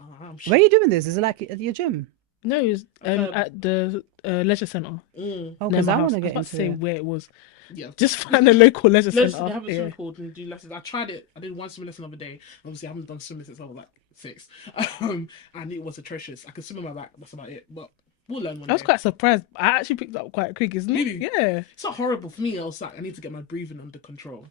Oh, I'm Where are you doing this? Is it like at your gym? No, it was at the leisure centre. Oh, near because my I house. want to I was get about to into say it. where it was. Yeah. Just find a local leisure They centre. have a Yeah. swimming pool and do lessons. I tried it. I did one swimming lesson the other day. Obviously, I haven't done swimming since I was like 6. And it was atrocious. I could swim on my back. That's about it. But we'll learn one I was day. quite surprised. I actually picked up quite quick, isn't it? Really? Yeah. It's not horrible for me. I was like, I need to get my breathing under control.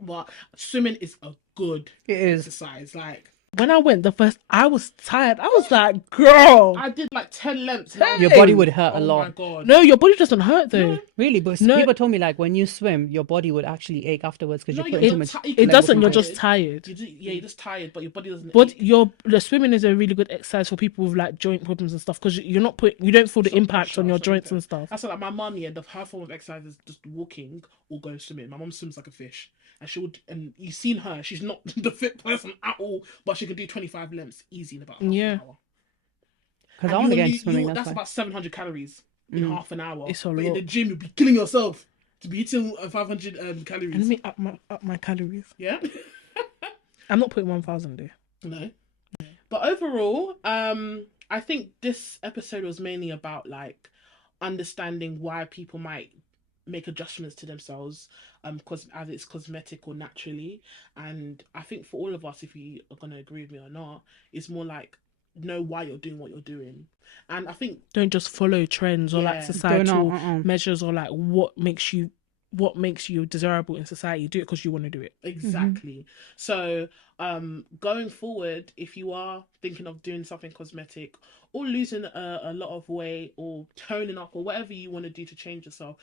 But swimming is a good It is. exercise. Like, When I went I was tired. I was like, girl. I did like 10 lengths. Your body would hurt a Oh lot. my god. No, your body doesn't hurt though. Really? But No. people told me like when you swim, your body would actually ache afterwards because No, you're putting too you're much. ti- you It can doesn't. get You're tired. just tired. You're just tired, but your body doesn't. But ache. the swimming is a really good exercise for people with like joint problems and stuff because you don't feel the So impact pressure, on your so joints pressure. and stuff. That's like my mum. Yeah, her form of exercise is just walking or going swimming. My mum swims like a fish, and you've seen her. She's not the fit person at all, but she can do 25 lengths easy in about half Yeah. an hour. Because And I want to you- get into you- swimming. That's That's why. about 700 calories in half an hour. It's a But in lot. the gym, you'll be killing yourself to be hitting 500 calories. And let me up my calories. Yeah. I'm not putting 1,000 there. No. But overall, I think this episode was mainly about like understanding why people might make adjustments to themselves, because either it's cosmetic or naturally. And I think for all of us, if you are gonna agree with me or not, it's more like know why you're doing what you're doing. And I think Don't just follow trends or like Yeah. societal Don't, measures or like what makes you desirable in society. Do it because you want to do it. exactly. So going forward, if you are thinking of doing something cosmetic or losing a lot of weight or toning up or whatever you want to do to change yourself,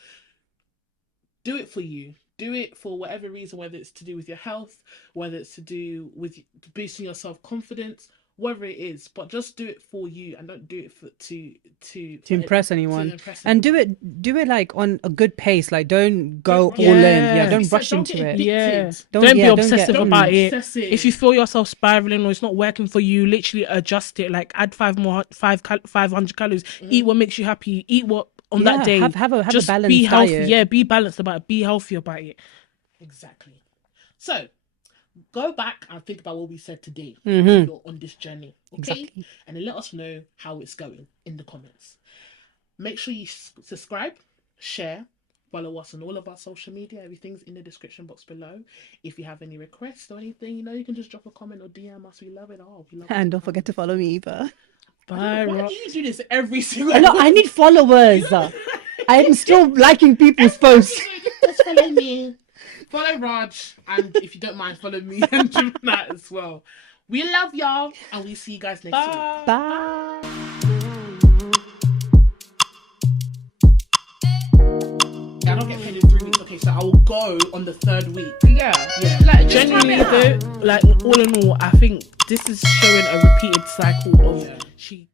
do it for you. Do it for whatever reason, whether it's to do with your health, whether it's to do with boosting your self-confidence, whatever it is, but just do it for you and don't do it to impress anyone. to impress And anyone. do it like on a good pace. Like don't go Don't- all in. Yeah. Yeah, don't Except rush don't into get it. addicted. Yeah. Don't- Don't be yeah, don't obsessive get- about it. Obsessive. If you feel yourself spiraling or it's not working for you, literally adjust it. Like add 500 calories. Eat what makes you happy. Eat what on that day. have a Just balanced be healthy. diet. Yeah, be balanced about it. Be healthy about it. Exactly. So go back and think about what we said today Mhm. if you're on this journey. Okay? Exactly. And then let us know how it's going in the comments. Make sure you subscribe, share, follow us on all of our social media. Everything's in the description box below. If you have any requests or anything, you can just drop a comment or DM us. We love it all. We love And don't forget to follow me either. Bye, Why Rock. do you do this every single No, I need followers. I'm still liking people's posts. Just follow me. Follow Raj. And if you don't mind, follow me and Gemini as well. We love y'all. And we'll see you guys next week. Bye. Bye. I don't get paid in 3 weeks. Okay, so I will go on the 3rd week. Yeah. Yeah. Like Just genuinely rub it though, like all in all, I think this is showing a repeated cycle of Yeah. she